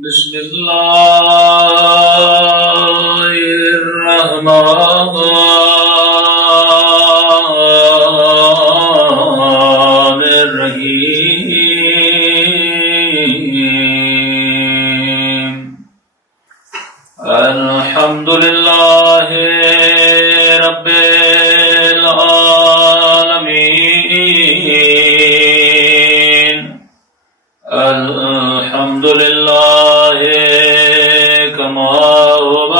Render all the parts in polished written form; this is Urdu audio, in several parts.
بسم الله الرحمن الرحيم الحمد لله رب العالمين الحمد لله كما هو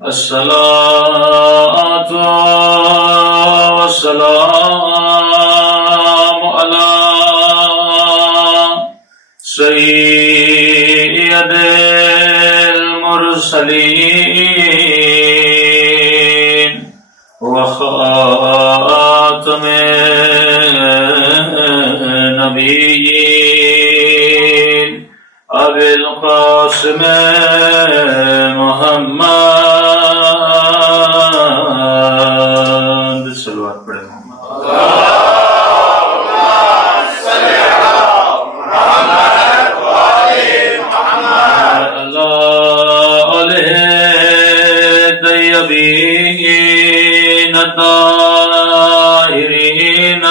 الصلاة والسلام على سيد المرسلين وخاتم النبيين أبي القاسم محمد صلوات پڑھے محمد الطاهرين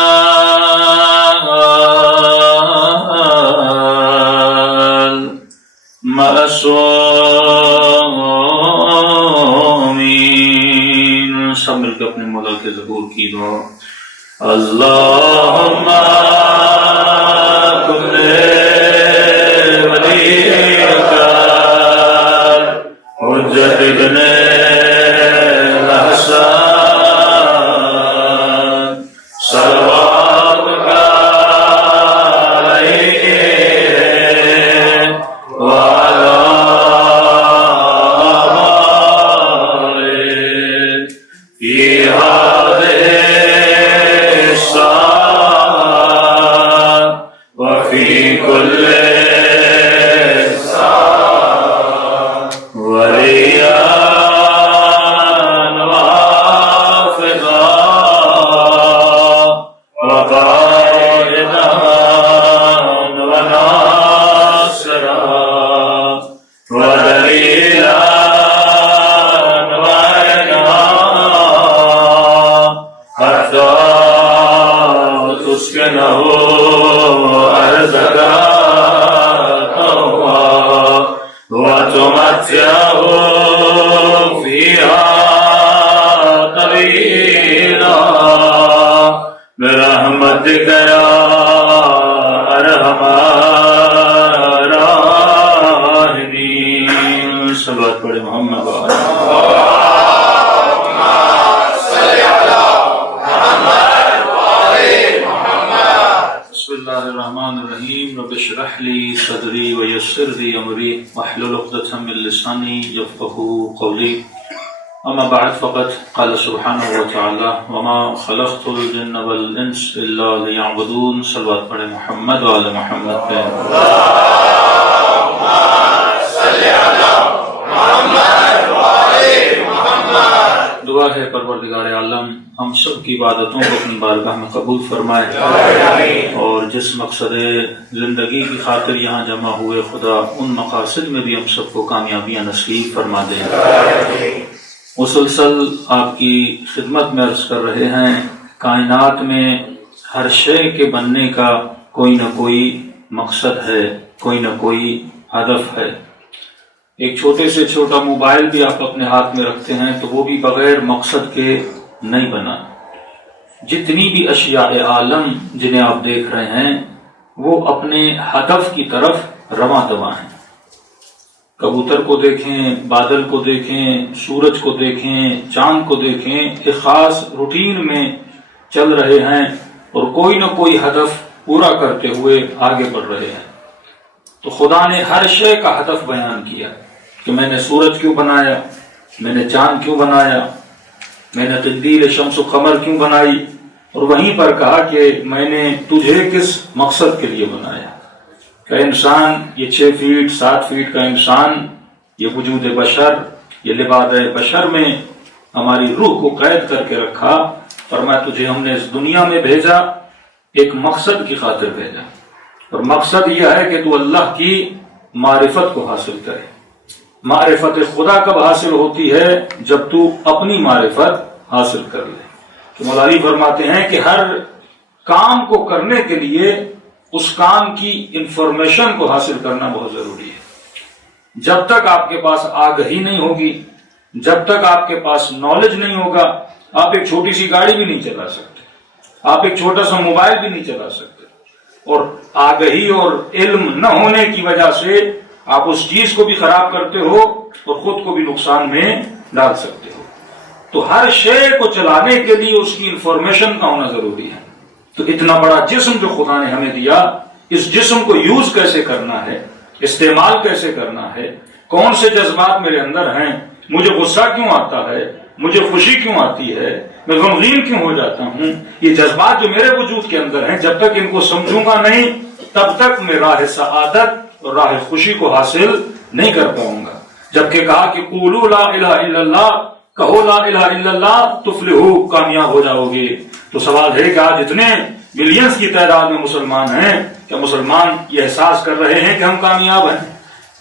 المعصومين سب مل کے اپنے مولا کے ظہور کی دعا اللہم کن ولیک حجت ابن برحمتک یا ارحم الراحمین صلوات پڑھے محمد بسم اللہ الرحمن الرحیم رب اشرح لی صدری ویسر لی امری واحلل عقدۃ من لسانی یفقهوا قولی اما بعد فقد قال سبحانه وتعالى وما خلقت الجن والانس الا ليعبدون صلوات پڑھے محمد وعلى محمد پہ اللهم صل على محمد وعلى محمد دعا ہے پروردگار عالم ہم سب کی عبادتوں کو اپنی بارگاہ میں قبول فرمائے اور جس مقصد زندگی کی خاطر یہاں جمع ہوئے خدا ان مقاصد میں بھی ہم سب کو کامیابیاں نصیب فرما دے مسلسل آپ کی خدمت میں عرض کر رہے ہیں کائنات میں ہر شے کے بننے کا کوئی نہ کوئی مقصد ہے کوئی نہ کوئی ہدف ہے ایک چھوٹے سے چھوٹا موبائل بھی آپ اپنے ہاتھ میں رکھتے ہیں تو وہ بھی بغیر مقصد کے نہیں بنا جتنی بھی اشیاء عالم جنہیں آپ دیکھ رہے ہیں وہ اپنے ہدف کی طرف رواں دواں ہیں کبوتر کو دیکھیں بادل کو دیکھیں سورج کو دیکھیں چاند کو دیکھیں ایک خاص روٹین میں چل رہے ہیں اور کوئی نہ کوئی ہدف پورا کرتے ہوئے آگے بڑھ رہے ہیں تو خدا نے ہر شے کا ہدف بیان کیا کہ میں نے سورج کیوں بنایا میں نے چاند کیوں بنایا میں نے تقدیر شمس و قمر کیوں بنائی اور وہیں پر کہا کہ میں نے تجھے کس مقصد کے لیے بنایا کہ انسان یہ 6 فیٹ 7 فیٹ کا انسان یہ وجود بشر یہ لباد بشر میں ہماری روح کو قید کر کے رکھا فرمایا تجھے ہم نے اس دنیا میں بھیجا ایک مقصد کی خاطر بھیجا، اور مقصد یہ ہے کہ تو اللہ کی معرفت کو حاصل کرے۔ معرفت خدا کب حاصل ہوتی ہے؟ جب تو اپنی معرفت حاصل کر لے۔ تو مولا علی فرماتے ہیں کہ ہر کام کو کرنے کے لیے اس کام کی انفارمیشن کو حاصل کرنا بہت ضروری ہے۔ جب تک آپ کے پاس آگہی نہیں ہوگی، جب تک آپ کے پاس نالج نہیں ہوگا، آپ ایک چھوٹی سی گاڑی بھی نہیں چلا سکتے، آپ ایک چھوٹا سا موبائل بھی نہیں چلا سکتے۔ اور آگہی اور علم نہ ہونے کی وجہ سے آپ اس چیز کو بھی خراب کرتے ہو اور خود کو بھی نقصان میں ڈال سکتے ہو۔ تو ہر شے کو چلانے کے لیے اس کی انفارمیشن کا ہونا ضروری ہے۔ تو اتنا بڑا جسم جو خدا نے ہمیں دیا، اس جسم کو یوز کیسے کرنا ہے، استعمال کیسے کرنا ہے، کون سے جذبات میرے اندر ہیں، مجھے غصہ کیوں آتا ہے، مجھے خوشی کیوں آتی ہے، میں غمگین کیوں ہو جاتا ہوں، یہ جذبات جو میرے وجود کے اندر ہیں، جب تک ان کو سمجھوں گا نہیں تب تک میں راہ سعادت اور راہ خوشی کو حاصل نہیں کر پاؤں گا۔ جبکہ کہا کہ قولوا لا الہ الا اللہ، کہو لا الہ الا اللہ تفلحوا، کامیاب ہو جاؤ گے۔ تو سوال ہے کہ آج اتنے ملینز کی تعداد میں مسلمان ہیں، کیا مسلمان یہ احساس کر رہے ہیں کہ ہم کامیاب ہیں؟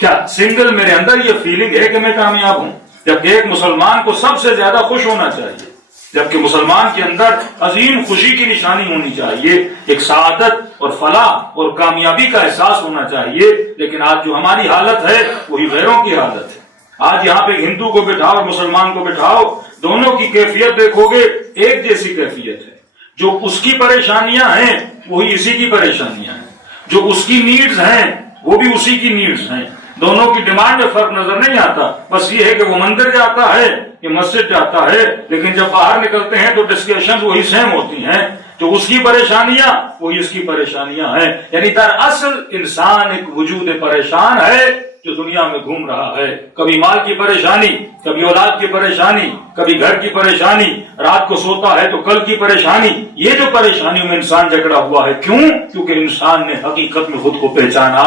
کیا سنگل میرے اندر یہ فیلنگ ہے کہ میں کامیاب ہوں؟ جبکہ ایک مسلمان کو سب سے زیادہ خوش ہونا چاہیے، جبکہ مسلمان کے اندر عظیم خوشی کی نشانی ہونی چاہیے، ایک سعادت اور فلاح اور کامیابی کا احساس ہونا چاہیے۔ لیکن آج جو ہماری حالت ہے وہی غیروں کی حالت ہے۔ آج یہاں پہ ہندو کو بٹھاؤ اور مسلمان کو بٹھاؤ، دونوں کی کیفیت دیکھو گے ایک جیسی کیفیت ہے۔ جو اس کی پریشانیاں ہیں وہی اسی کی پریشانیاں ہیں، جو اس کی نیڈز ہیں وہ بھی اسی کی نیڈز ہیں۔ دونوں کی ڈیمانڈ میں فرق نظر نہیں آتا، بس یہ ہے کہ وہ مندر جاتا ہے کہ مسجد جاتا ہے، لیکن جب باہر نکلتے ہیں تو ڈسکشن وہی سیم ہوتی ہیں۔ جو اس کی پریشانیاں وہی اس کی پریشانیاں ہیں۔ یعنی دراصل انسان ایک وجود پریشان ہے جو دنیا میں گھوم رہا ہے، کبھی مال کی پریشانی، کبھی اولاد کی پریشانی، کبھی گھر کی پریشانی، رات کو سوتا ہے تو کل کی پریشانی۔ یہ جو پریشانیوں میں انسان جکڑا ہوا ہے، کیوں؟ کیونکہ انسان نے حقیقت میں خود کو پہچانا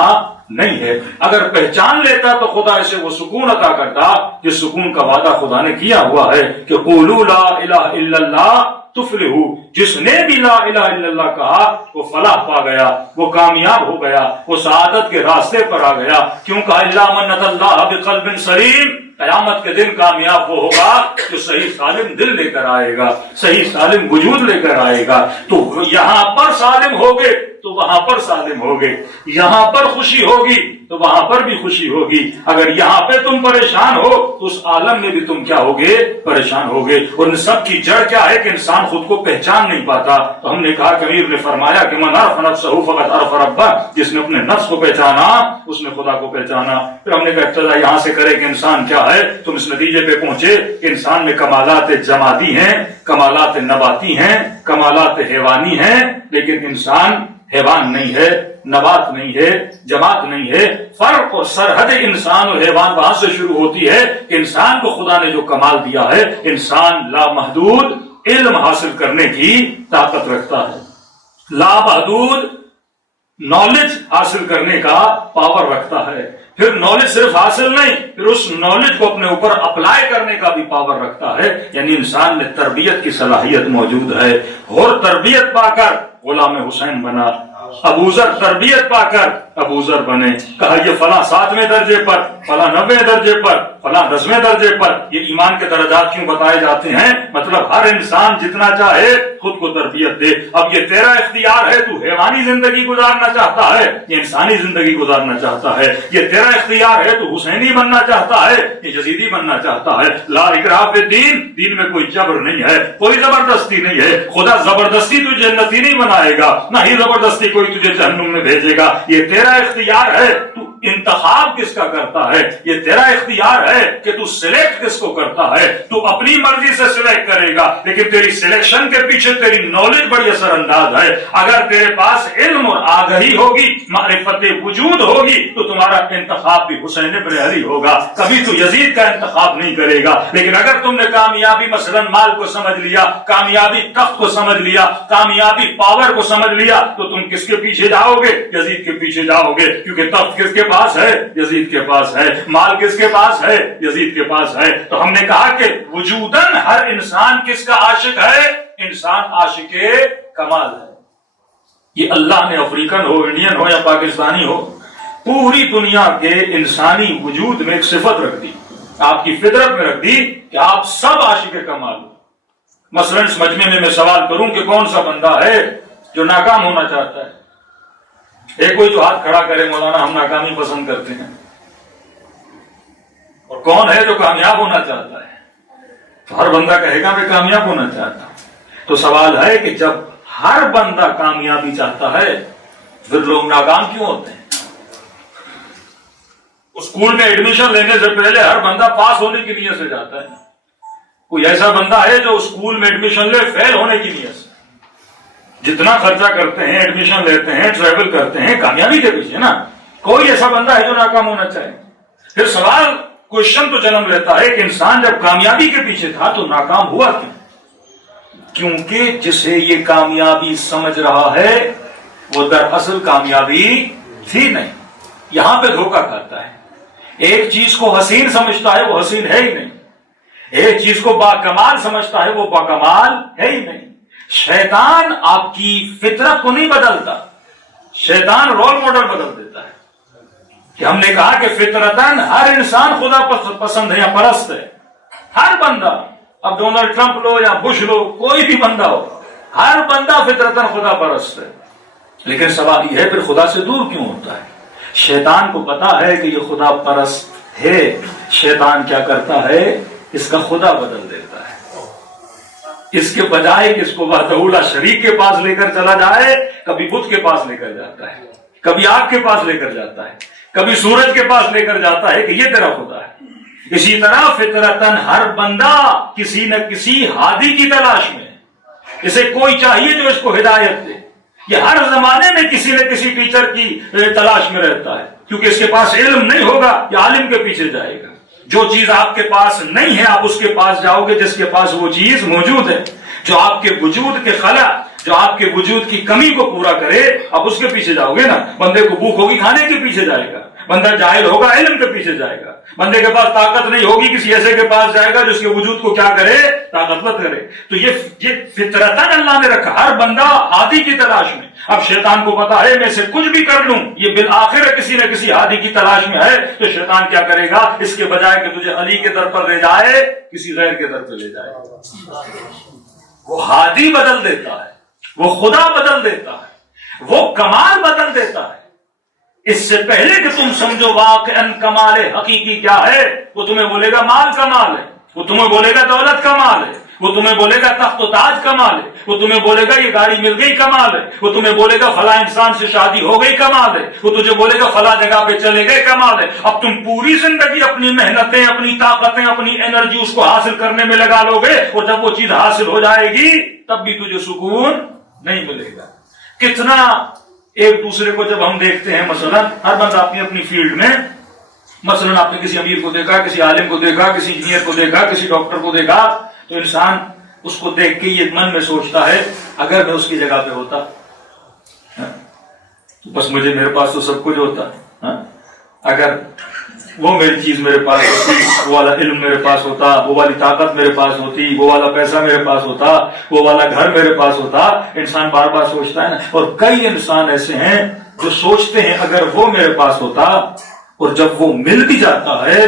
نہیں ہے۔ اگر پہچان لیتا تو خدا اسے وہ سکون عطا کرتا جس سکون کا وعدہ خدا نے کیا ہوا ہے کہ قولوا لا الہ الا اللہ تفلحوا، جس نے بھی لا الہ الا اللہ کہا وہ فلاح پا گیا، وہ کامیاب ہو گیا، وہ سعادت کے راستے پر آ گیا۔ کیوں کہا الا من اتى اللہ بقلب سلیم؟ قیامت کے دن کامیاب وہ ہوگا جو صحیح سالم دل لے کر آئے گا، صحیح سالم وجود لے کر آئے گا۔ تو یہاں پر سالم ہوگے تو وہاں پر سالم ہوگے، یہاں پر خوشی ہوگی تو وہاں پر بھی خوشی ہوگی۔ اگر یہاں پہ تم پریشان ہو تو اس عالم میں بھی تم کیا ہوگے؟ پریشان ہوگے۔ اور ان سب کی جڑ کیا ہے کہ انسان خود کو پہچان نہیں پاتا۔ تو ہم نے کہا کہ امیر نے فرمایا کہ من عرف نفسہ فقد عرف ربہ، جس نے اپنے نفس کو پہچانا اس نے خدا کو پہچانا۔ پھر ہم نے کہا ابتدا یہاں سے کرے کہ انسان کیا ہے، تم اس نتیجے پہ پہنچے کہ انسان میں کمالات جمادی ہیں، کمالات نباتی ہیں، کمالات حیوانی ہیں، لیکن انسان حیوان نہیں ہے، نبات نہیں ہے، جماعت نہیں ہے۔ فرق اور سرحد انسان اور حیوان وہاں سے شروع ہوتی ہے کہ انسان کو خدا نے جو کمال دیا ہے، انسان لامحدود علم حاصل کرنے کی طاقت رکھتا ہے، لامحدود نالج حاصل کرنے کا پاور رکھتا ہے۔ پھر نالج صرف حاصل نہیں، پھر اس نالج کو اپنے اوپر اپلائی کرنے کا بھی پاور رکھتا ہے۔ یعنی انسان میں تربیت کی صلاحیت موجود ہے، اور تربیت پا کر غلام حسین بنا، ابوذر تربیت پا کر ابوذر بنے۔ کہا یہ فلاں 7ویں درجے پر، فلاں 90ویں درجے پر، فلاں 10ویں درجے پر۔ یہ ایمان کے درجات کیوں بتائے جاتے ہیں؟ مطلب ہر انسان جتنا چاہے خود کو تربیت دے۔ اب یہ تیرا اختیار ہے، تو حیوانی زندگی گزارنا چاہتا ہے یا انسانی زندگی گزارنا چاہتا ہے۔ یہ تیرا اختیار ہے، تو حسینی بننا چاہتا ہے یا یزیدی بننا چاہتا ہے۔ لا اکراہ فی الدین، دین میں کوئی جبر نہیں ہے، کوئی زبردستی نہیں ہے۔ خدا زبردستی تجھے جنتی نہیں بنائے گا، نہ ہی زبردستی کوئی تجھے جہنم میں بھیجے گا۔ یہ تیرا اختیار ہے، تو انتخاب کس کا کرتا ہے۔ یہ تیرا اختیار ہے کہ تو سلیکٹ کس کو کرتا ہے۔ تو اپنی مرضی سے سلیکٹ کرے گا، لیکن تیری سلیکشن کے پیچھے تیری نالج بڑی اثر انداز ہے۔ اگر تیرے پاس علم اور آگہی ہوگی، معرفت وجود ہوگی، تو تمہارا انتخاب بھی حسین ابن علی ہوگا، کبھی تو یزید کا انتخاب نہیں کرے گا۔ لیکن اگر تم نے کامیابی مثلا مال کو سمجھ لیا، کامیابی تخت کو سمجھ لیا، کامیابی پاور کو سمجھ لیا، تو تم کس کے پیچھے جاؤ گے؟ یزید کے پیچھے جاؤ گے، کیونکہ تخت کس کے پاس ہے؟ یزید کے پاس ہے. مال کس کے پاس ہے؟ یزید کے پاس ہے. تو ہم نے کہا کہ وجوداً ہر انسان کس کا عاشق ہے؟ انسان عاشق کمال ہے. یہ اللہ نے افریقن ہو، انڈین ہو یا پاکستانی ہو، پوری دنیا کے انسانی وجود میں ایک صفت رکھ دی، آپ کی فطرت میں رکھ دی کہ آپ سب عاشق کمال ہو. مثلا اس مجمع میں سوال کروں کہ کون سا بندہ ہے جو ناکام ہونا چاہتا ہے؟ ایک کوئی تو ہاتھ کھڑا کرے، مولانا ہم ناکامی پسند کرتے ہیں. اور کون ہے جو کامیاب ہونا چاہتا ہے؟ تو ہر بندہ کہے گا میں کامیاب ہونا چاہتا ہوں. تو سوال ہے کہ جب ہر بندہ کامیابی چاہتا ہے پھر لوگ ناکام کیوں ہوتے ہیں؟ اسکول میں ایڈمیشن لینے سے پہلے ہر بندہ پاس ہونے کی نیت سے جاتا ہے. کوئی ایسا بندہ ہے جو اسکول میں ایڈمیشن لے فیل ہونے کی نیت سے؟ جتنا خرچہ کرتے ہیں، ایڈمیشن لیتے ہیں، ٹریول کرتے ہیں، کامیابی کے پیچھے نا. کوئی ایسا بندہ ہے جو ناکام ہونا چاہے؟ پھر سوال کوشچن تو جنم لیتا ہے کہ انسان جب کامیابی کے پیچھے تھا تو ناکام ہوا کیوں؟ کیونکہ جسے یہ کامیابی سمجھ رہا ہے وہ دراصل کامیابی تھی نہیں. یہاں پہ دھوکہ کھاتا ہے. ایک چیز کو حسین سمجھتا ہے وہ حسین ہے ہی نہیں. ایک چیز کو باکمال سمجھتا ہے وہ باکمال ہے ہی نہیں. شیطان آپ کی فطرت کو نہیں بدلتا، شیطان رول ماڈل بدل دیتا ہے. کہ ہم نے کہا کہ فطرتاً ہر انسان خدا پسند ہے یا پرست ہے. ہر بندہ، اب ڈونلڈ ٹرمپ لو یا بش لو، کوئی بھی بندہ ہو، ہر بندہ فطرتاً خدا پرست ہے. لیکن سوال یہ ہے پھر خدا سے دور کیوں ہوتا ہے؟ شیطان کو پتا ہے کہ یہ خدا پرست ہے. شیطان کیا کرتا ہے؟ اس کا خدا بدل دیتا ہے. اس کے بجائے کہ اس کو وحدہ شریک کے پاس لے کر چلا جائے، کبھی بت کے پاس لے کر جاتا ہے، کبھی آگ کے پاس لے کر جاتا ہے، کبھی سورج کے پاس لے کر جاتا ہے کہ یہ تیرا خدا ہے. اسی طرح فطرتاً ہر بندہ کسی نہ کسی ہادی کی تلاش میں، اسے کوئی چاہیے جو اس کو ہدایت دے. یہ ہر زمانے میں کسی نہ کسی ٹیچر کی تلاش میں رہتا ہے، کیونکہ اس کے پاس علم نہیں ہوگا یا عالم کے پیچھے جائے گا. جو چیز آپ کے پاس نہیں ہے آپ اس کے پاس جاؤ گے جس کے پاس وہ چیز موجود ہے. جو آپ کے وجود کے خلا، جو آپ کے وجود کی کمی کو پورا کرے آپ اس کے پیچھے جاؤ گے نا. بندے کو بھوک ہوگی کھانے کے پیچھے جائے گا، بندہ جاہل ہوگا علم کے پیچھے جائے گا. بندے کے پاس طاقت نہیں ہوگی کسی ایسے کے پاس جائے گا جس کے وجود کو کیا کرے؟ طاقتور کرے. تو یہ فطرتاً اللہ نے رکھا، ہر بندہ ہادی کی تلاش میں. اب شیطان کو پتا ہے میں سے کچھ بھی کر لوں یہ بالآخر کسی نہ کسی ہادی کی تلاش میں ہے. تو شیطان کیا کرے گا؟ اس کے بجائے کہ تجھے علی کے در پر لے جائے کسی غیر کے در پہ لے جائے. وہ ہادی بدل دیتا ہے، وہ خدا بدل دیتا ہے، وہ کمال بدل دیتا ہے. اس سے پہلے کہ تم سمجھو واقعاً کمال حقیقی کیا ہے، وہ تمہیں بولے گا مال کمال ہے، وہ تمہیں بولے گا دولت کمال ہے، وہ تمہیں بولے گا تخت و تاج کمال ہے، وہ تمہیں بولے گا یہ گاڑی مل گئی کمال ہے، وہ تمہیں بولے گا فلاں انسان سے شادی ہو گئی کمال ہے، وہ تجھے بولے گا فلاں جگہ پہ چلے گئے کمال ہے. اب تم پوری زندگی اپنی محنتیں، اپنی طاقتیں، اپنی انرجی اس کو حاصل کرنے میں لگا لو گے، اور جب وہ چیز حاصل ہو جائے گی تب بھی تجھے سکون نہیں ملے گا. کتنا ایک دوسرے کو جب ہم دیکھتے ہیں، مثلا ہر بندہ اپنی اپنی فیلڈ میں، مثلا آپ نے کسی امیر کو دیکھا، کسی عالم کو دیکھا، کسی انجینئر کو دیکھا، کسی ڈاکٹر کو دیکھا، تو انسان اس کو دیکھ کے یہ من میں سوچتا ہے اگر میں اس کی جگہ پہ ہوتا تو بس میرے پاس تو سب کچھ ہوتا. اگر وہ میری چیز میرے پاس ہوتی، وہ والا علم میرے پاس ہوتا، وہ والی طاقت میرے پاس ہوتی، وہ والا پیسہ میرے پاس ہوتا، وہ والا گھر میرے پاس ہوتا. انسان بار بار سوچتا ہے نا. اور کئی انسان ایسے ہیں جو سوچتے ہیں اگر وہ میرے پاس ہوتا، اور جب وہ مل بھی جاتا ہے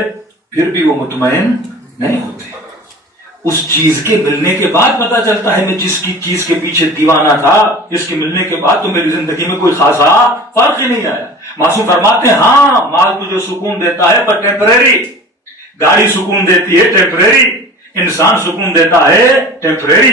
پھر بھی وہ مطمئن نہیں ہوتے. اس چیز کے ملنے کے بعد پتا چلتا ہے میں جس کی چیز کے پیچھے دیوانہ تھا، جس کے ملنے کے بعد تو میری زندگی میں کوئی خاصا فرق ہی نہیں آیا. معصوم فرماتے ہیں ہاں مال تجھے سکون دیتا ہے پر ٹیمپریری، گاڑی سکون دیتی ہے ٹیمپریری، انسان سکون دیتا ہے ٹیمپریری.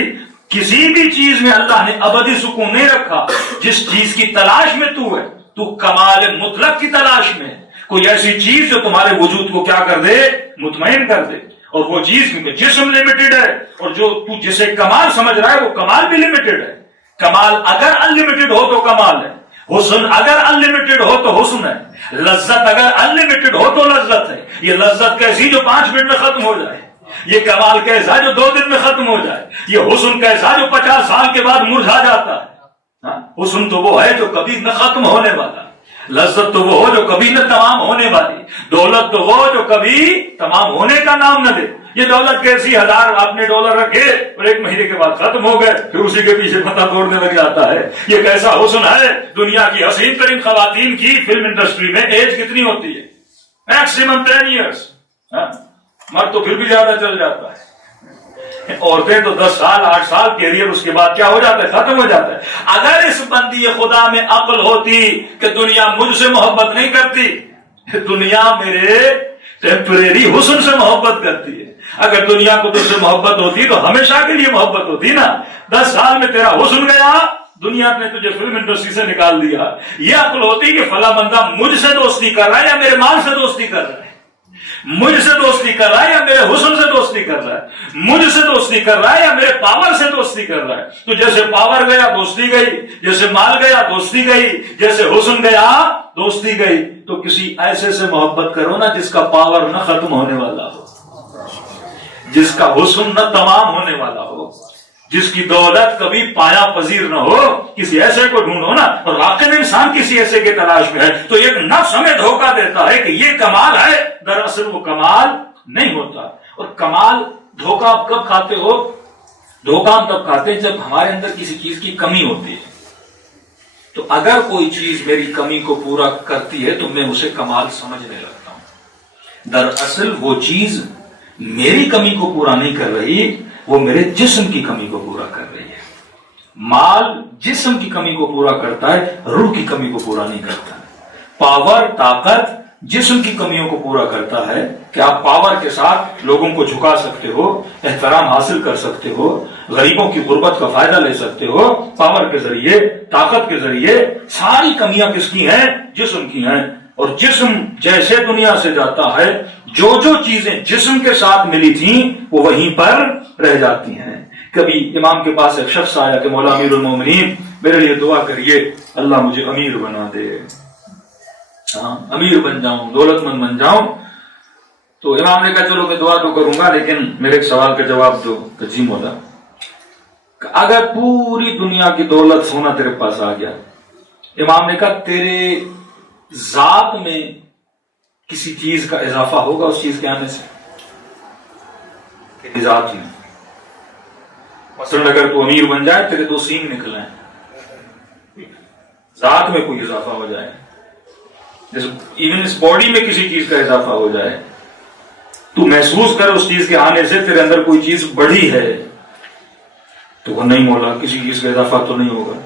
کسی بھی چیز میں اللہ نے ابدی سکون نہیں رکھا. جس چیز کی تلاش میں تو ہے، تو کمال مطلق کی تلاش میں، کوئی ایسی چیز جو تمہارے وجود کو کیا کر دے؟ مطمئن کر دے. اور وہ چیز کیونکہ جسم لمیٹڈ ہے، اور جو تو جسے کمال سمجھ رہا ہے وہ کمال بھی لمیٹڈ ہے. کمال اگر انلمیٹڈ ہو تو کمال ہے، حسن اگر انلمیٹڈ ہو تو حسن ہے، لذت اگر انلمیٹڈ ہو تو لذت ہے. یہ لذت کیسی جو 5 منٹ میں ختم ہو جائے، یہ کمال کیسا جو 2 دن میں ختم ہو جائے، یہ حسن کیسا جو 50 سال کے بعد مرجھا جاتا ہے. حسن تو وہ ہے جو کبھی نہ ختم ہونے والا. لذت تو وہ ہو جو کبھی نہ تمام ہونے والی، دولت تو وہ جو کبھی تمام ہونے کا نام نہ دے۔ یہ دولت کیسی، 1000 آپ نے ڈالر رکھے اور 1 مہینے کے بعد ختم ہو گئے، پھر اسی کے پیچھے پتہ توڑنے لگ جاتا ہے۔ یہ کیسا حسن ہے، دنیا کی حسین ترین خواتین کی فلم انڈسٹری میں ایج کتنی ہوتی ہے؟ میکسیمم 10 ایئرس، مرد تو پھر بھی زیادہ چل جاتا ہے، عورتیں تو 10 سال 8 سال کیریئر، اس کے بعد کیا ہو جاتا ہے، ختم ہو جاتا ہے۔ اگر اس بندی خدا میں عقل ہوتی کہ دنیا مجھ سے محبت نہیں کرتی، دنیا میرے ٹیمپریری حسن سے محبت کرتی ہے۔ اگر دنیا کو تجھ سے محبت ہوتی تو ہمیشہ کے لیے محبت ہوتی نا۔ 10 سال میں تیرا حسن گیا، دنیا نے تجھے فلم انڈسٹری سے نکال دیا۔ یہ عقل ہوتی کہ فلاں بندہ مجھ سے دوستی کر رہا ہے یا میرے مال سے دوستی کر رہا ہے، مجھ سے دوستی کر رہا ہے یا میرے حسن سے دوستی کر رہا ہے، مجھ سے دوستی کر رہا ہے یا میرے پاور سے دوستی کر رہا ہے۔ تو جیسے پاور گیا دوستی گئی، جیسے مال گیا دوستی گئی، جیسے حسن گیا دوستی گئی۔ تو کسی ایسے سے محبت کرو نا جس کا پاور نہ ختم ہونے والا ہو، جس کا حسن نہ تمام ہونے والا ہو، جس کی دولت کبھی پایا پذیر نہ ہو۔ کسی ایسے کو ڈھونڈو نا، اور واقعی میں انسان کسی ایسے کے تلاش میں ہے تو ایک نفس ہمیں دھوکہ دیتا ہے کہ یہ کمال ہے، دراصل وہ کمال نہیں ہوتا۔ اور کمال دھوکہ آپ کب کھاتے ہو؟ دھوکہ ہم تب کھاتے ہیں جب ہمارے اندر کسی چیز کی کمی ہوتی ہے۔ تو اگر کوئی چیز میری کمی کو پورا کرتی ہے تو میں اسے کمال سمجھنے لگتا ہوں۔ دراصل وہ چیز میری کمی کو پورا نہیں کر رہی، وہ میرے جسم کی کمی کو پورا کر رہی ہے۔ مال جسم کی کمی کو پورا کرتا ہے، روح کی کمی کو پورا نہیں کرتا۔ پاور، طاقت جسم کی کمیوں کو پورا کرتا ہے کہ آپ پاور کے ساتھ لوگوں کو جھکا سکتے ہو، احترام حاصل کر سکتے ہو، غریبوں کی غربت کا فائدہ لے سکتے ہو پاور کے ذریعے، طاقت کے ذریعے۔ ساری کمیاں کس کی ہیں؟ جسم کی ہیں۔ اور جسم جیسے دنیا سے جاتا ہے، جو جو چیزیں جسم کے ساتھ ملی تھیں وہ وہیں پر رہ جاتی ہیں۔ کبھی امام کے پاس ایک شخص آیا کہ مولا امیر المومنین میرے لیے دعا کریے، اللہ مجھے امیر بنا دے، امیر بن جاؤں، دولت مند بن جاؤں۔ تو امام نے کہا چلو میں دعا تو کروں گا، لیکن میرے ایک سوال کا جواب دو۔ جی مولا، اگر پوری دنیا کی دولت سونا تیرے پاس آ گیا، امام نے کہا تیرے ذات میں کسی چیز کا اضافہ ہوگا اس چیز کے آنے سے؟ تیری ذات میں مثلا اگر تو امیر بن جائے، تیرے 2 سینگ نکل آئے، ذات میں کوئی اضافہ ہو جائے، جیسے ایون اس باڈی میں کسی چیز کا اضافہ ہو جائے، تو محسوس کر اس چیز کے آنے سے تیرے اندر کوئی چیز بڑھی ہے، تو وہ نہیں مولا کسی چیز کا اضافہ تو نہیں ہوگا۔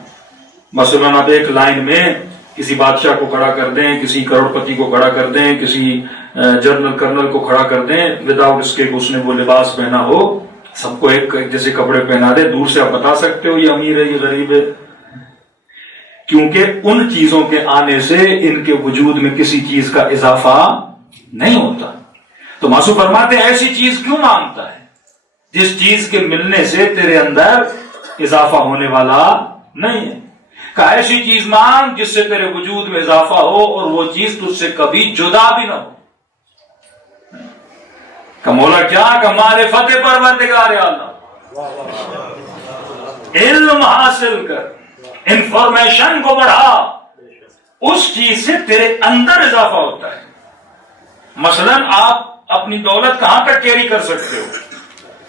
مثلا آپ ایک لائن میں کسی بادشاہ کو کھڑا کر دیں، کسی کروڑ پتی کو کھڑا کر دیں، کسی جنرل کرنل کو کھڑا کر دیں، وداؤٹ اس کے اس نے وہ لباس پہنا ہو، سب کو ایک جیسے کپڑے پہنا دے، دور سے آپ بتا سکتے ہو یہ امیر ہے یہ غریب ہے، کیونکہ ان چیزوں کے آنے سے ان کے وجود میں کسی چیز کا اضافہ نہیں ہوتا۔ تو معصوم فرماتے ہیں ایسی چیز کیوں مانگتا ہے جس چیز کے ملنے سے تیرے اندر اضافہ ہونے والا نہیں ہے؟ کہ ایسی چیز مانگ جس سے تیرے وجود میں اضافہ ہو اور وہ چیز تجھ سے کبھی جدا بھی نہ ہو۔ کہ مولا کیا کہ معرفت پروردگار اعلیٰ، علم حاصل کر، انفارمیشن کو بڑھا، اس چیز سے تیرے اندر اضافہ ہوتا ہے۔ مثلا آپ اپنی دولت کہاں تک کیری کر سکتے ہو؟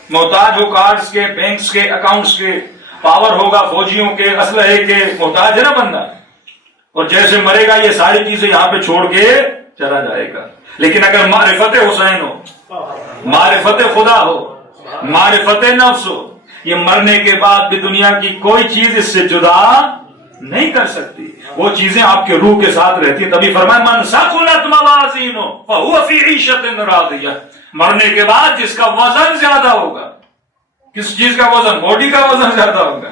محتاج ہو کارڈز کے، بینکس کے، اکاؤنٹس کے، پاور ہوگا فوجیوں کے، اسلحے کے، محتاج ہے نا بندہ، اور جیسے مرے گا یہ ساری چیزیں یہاں پہ چھوڑ کے چلا جائے گا۔ لیکن اگر معرفت حسین ہو، معرفت خدا ہو، معرفت نفس ہو، یہ مرنے کے بعد بھی دنیا کی کوئی چیز اس سے جدا نہیں کر سکتی، وہ چیزیں آپ کے روح کے ساتھ رہتی ہیں۔ تبھی فرمایا من ثقلت موازینہ فہو فی عیشۃ راضیہ، مرنے کے بعد جس کا وزن زیادہ ہوگا، کس چیز کا وزن؟ باڈی کا وزن زیادہ ہوگا،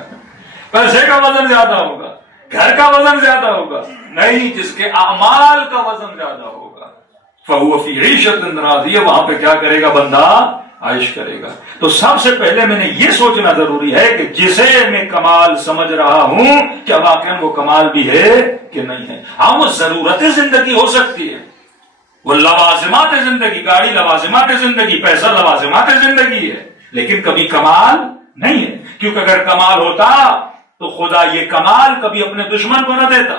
پیسے کا وزن زیادہ ہوگا، گھر کا وزن زیادہ ہوگا، نہیں، جس کے اعمال کا وزن زیادہ ہوگا، فہو فی عیشۃ راضیہ، وہاں پہ کیا کرے گا بندہ؟ عائش کرے گا۔ تو سب سے پہلے میں نے یہ سوچنا ضروری ہے کہ جسے میں کمال سمجھ رہا ہوں کیا واقعا وہ کمال بھی ہے کہ نہیں ہے۔ ہاں وہ ضرورت زندگی ہو سکتی ہے، وہ لوازمات زندگی، گاڑی لوازمات زندگی، پیسہ لوازمات زندگی ہے، لیکن کبھی کمال نہیں ہے۔ کیونکہ اگر کمال ہوتا تو خدا یہ کمال کبھی اپنے دشمن کو نہ دیتا.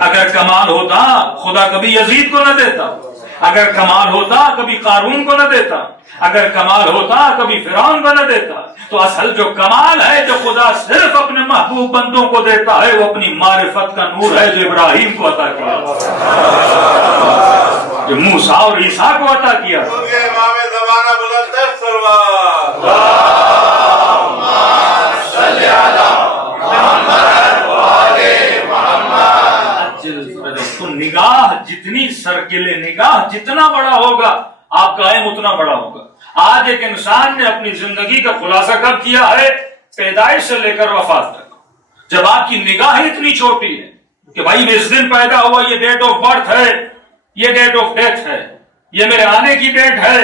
اگر کمال ہوتا خدا کبھی یزید کو نہ دیتا. اگر کمال ہوتا کبھی قارون کو نہ دیتا. اگر کمال ہوتا کبھی فرعون کو نہ دیتا. تو اصل جو کمال ہے جو خدا صرف اپنے محبوب بندوں کو دیتا ہے وہ اپنی معرفت کا نور ہے جو ابراہیم کو عطا کیا, جو موسیٰ اور عیسیٰ کو عطا کیا. امام زمانہ بلند ہے سلوات. تو نگاہ جتنی سرکلے نگاہ جتنا بڑا ہوگا آپ کا علم اتنا بڑا ہوگا. آج ایک انسان نے اپنی زندگی کا خلاصہ کب کیا ہے؟ پیدائش سے لے کر وفات تک. جب آپ کی نگاہ اتنی چھوٹی ہے کہ بھائی میں اس دن پیدا ہوا, یہ ڈیٹ آف برتھ ہے, یہ ڈیٹ آف ڈیتھ ہے, یہ میرے آنے کی ڈیٹ ہے.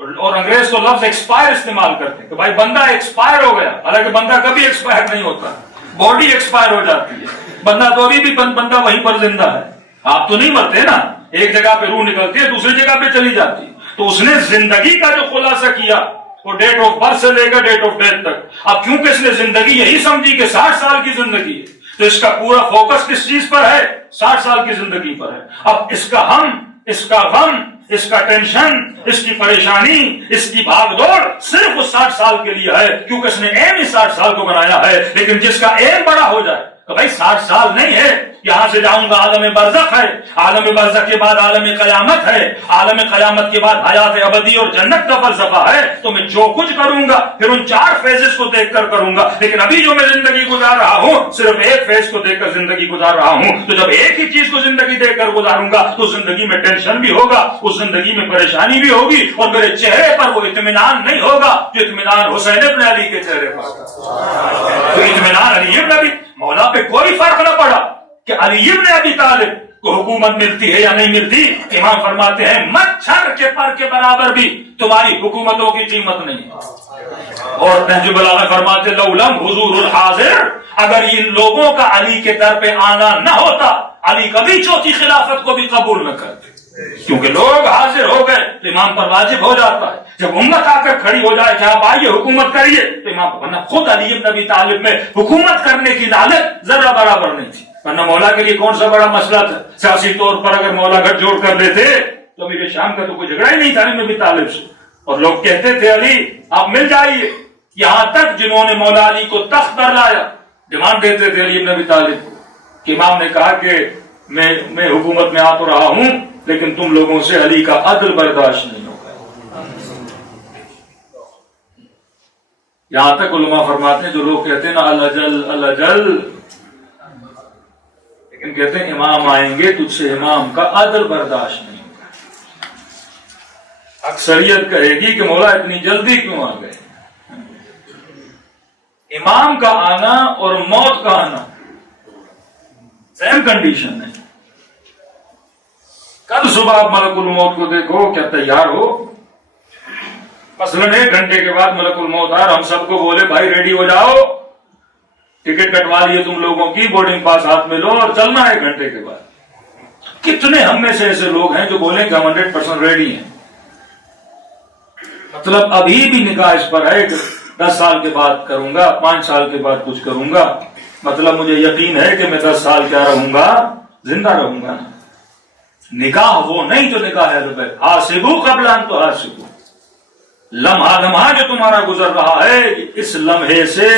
اور انگریز تو لفظ ایکسپائر استعمال کرتے ہیں کہ بھائی بندہ ایکسپائر ہو گیا. حالانکہ بندہ کبھی ایکسپائر نہیں ہوتا, باڈی ایکسپائر ہو جاتی ہے. بندہ تو ابھی بھی بندہ وہیں پر زندہ ہے. آپ تو نہیں مرتے نا, ایک جگہ پہ روح نکلتی ہے دوسری جگہ پہ چلی جاتی ہے. تو اس نے زندگی کا جو خلاصہ کیا وہ ڈیٹ آف برتھ سے لے کر ڈیٹ آف ڈیتھ تک. اب کیونکہ اس نے زندگی یہی سمجھی کہ 60 سال کی زندگی ہے تو اس کا پورا فوکس کس چیز پر ہے؟ 60 سال کی زندگی پر ہے. اب اس کا ہم, اس کا غم, اس کا ٹینشن, اس کی پریشانی, اس کی بھاگ دوڑ صرف اس 60 سال کے لیے ہے کیونکہ اس نے ایم ہی 60 سال کو بنایا ہے. لیکن جس کا ایم بڑا ہو جائے تو بھائی 60 سال نہیں ہے, یہاں سے جاؤں گا عالم برزخ ہے, عالم برزخ کے بعد عالم قیامت ہے, عالم قیامت کے بعد حیات ابدی اور جنت کا فلسفہ ہے. تو میں جو کچھ کروں گا پھر ان 4 فیزز کو دیکھ کر کروں گا. لیکن ابھی جو میں زندگی گزار رہا ہوں صرف ایک فیز کو دیکھ کر زندگی گزار رہا ہوں. تو جب ایک ہی چیز کو زندگی دیکھ کر گزاروں گا تو زندگی میں ٹینشن بھی ہوگا, اس زندگی میں پریشانی بھی ہوگی, اور میرے چہرے پر وہ اطمینان نہیں ہوگا جو اطمینان حسین ابن علی کے چہرے پر. تو اطمینان علی ابن ابی مولا پہ کوئی فرق نہ پڑا کہ علی ابن ابی طالب کو حکومت ملتی ہے یا نہیں ملتی. امام فرماتے ہیں مچھر کے پر کے برابر بھی تمہاری حکومتوں کی قیمت نہیں. اور نہج البلاغہ فرماتے لو لم حضور الحاضر, اگر ان لوگوں کا علی کے در پہ آنا نہ ہوتا علی کبھی چوتھی خلافت کو بھی قبول نہ کرتے. کیونکہ لوگ حاضر ہو گئے تو امام پر واجب ہو جاتا ہے. جب امت آ کر کھڑی ہو جائے کہ آپ آئیے حکومت کریے تو امام کو, ورنہ خود علی ابن ابی طالب میں حکومت کرنے کی لالچ ذرا برابر نہیں تھی. ورنہ مولا کے لیے کون سا بڑا مسئلہ تھا. سیاسی طور پر اگر مولا گھر جوڑ کر دیتے تو امیر شام کا تو کوئی جھگڑا ہی نہیں تھا علی ابن ابی طالب سے. اور لوگ کہتے تھے علی آپ مل جائیے. یہاں تک جنہوں نے مولا علی کو تخت پر لایا ڈیمانڈ دیتے تھے علی ابن ابی طالب کو کہ امام نے کہا کہ میں حکومت میں آ تو رہا ہوں لیکن تم لوگوں سے علی کا عدل برداشت نہیں ہوگا. یہاں تک علماء فرماتے ہیں جو لوگ کہتے ہیں نا الجل الجل, لیکن کہتے ہیں امام آئیں گے تجھ سے امام کا عدل برداشت نہیں ہوگا. اکثریت کہے گی کہ مولا اتنی جلدی کیوں آ گئے. امام کا آنا اور موت کا آنا سیم کنڈیشن ہے. کل صبح آپ ملک الموت کو دیکھو, کیا تیار ہو؟ مثلاً 1 گھنٹے کے بعد ملک الموت آ, ہم سب کو بولے بھائی ریڈی ہو جاؤ, ٹکٹ کٹوا لیے تم لوگوں کی, بورڈنگ پاس ہاتھ میں لو اور چلنا ہے 1 گھنٹے کے بعد. کتنے ہم میں سے ایسے لوگ ہیں جو بولیں کہ ہم 100% ریڈی ہیں. مطلب ابھی بھی نکاح اس پر ہے کہ 10 سال کے بعد کروں گا, 5 سال کے بعد کچھ کروں گا. مطلب مجھے یقین ہے کہ میں 10 سال کیا رہوں گا, زندہ رہوں گا. نکاح وہ نہیں جو نکاح ہے روپے حاسبو قبل ان تو حاسبو. لمحہ لمحہ جو تمہارا گزر رہا ہے اس لمحے سے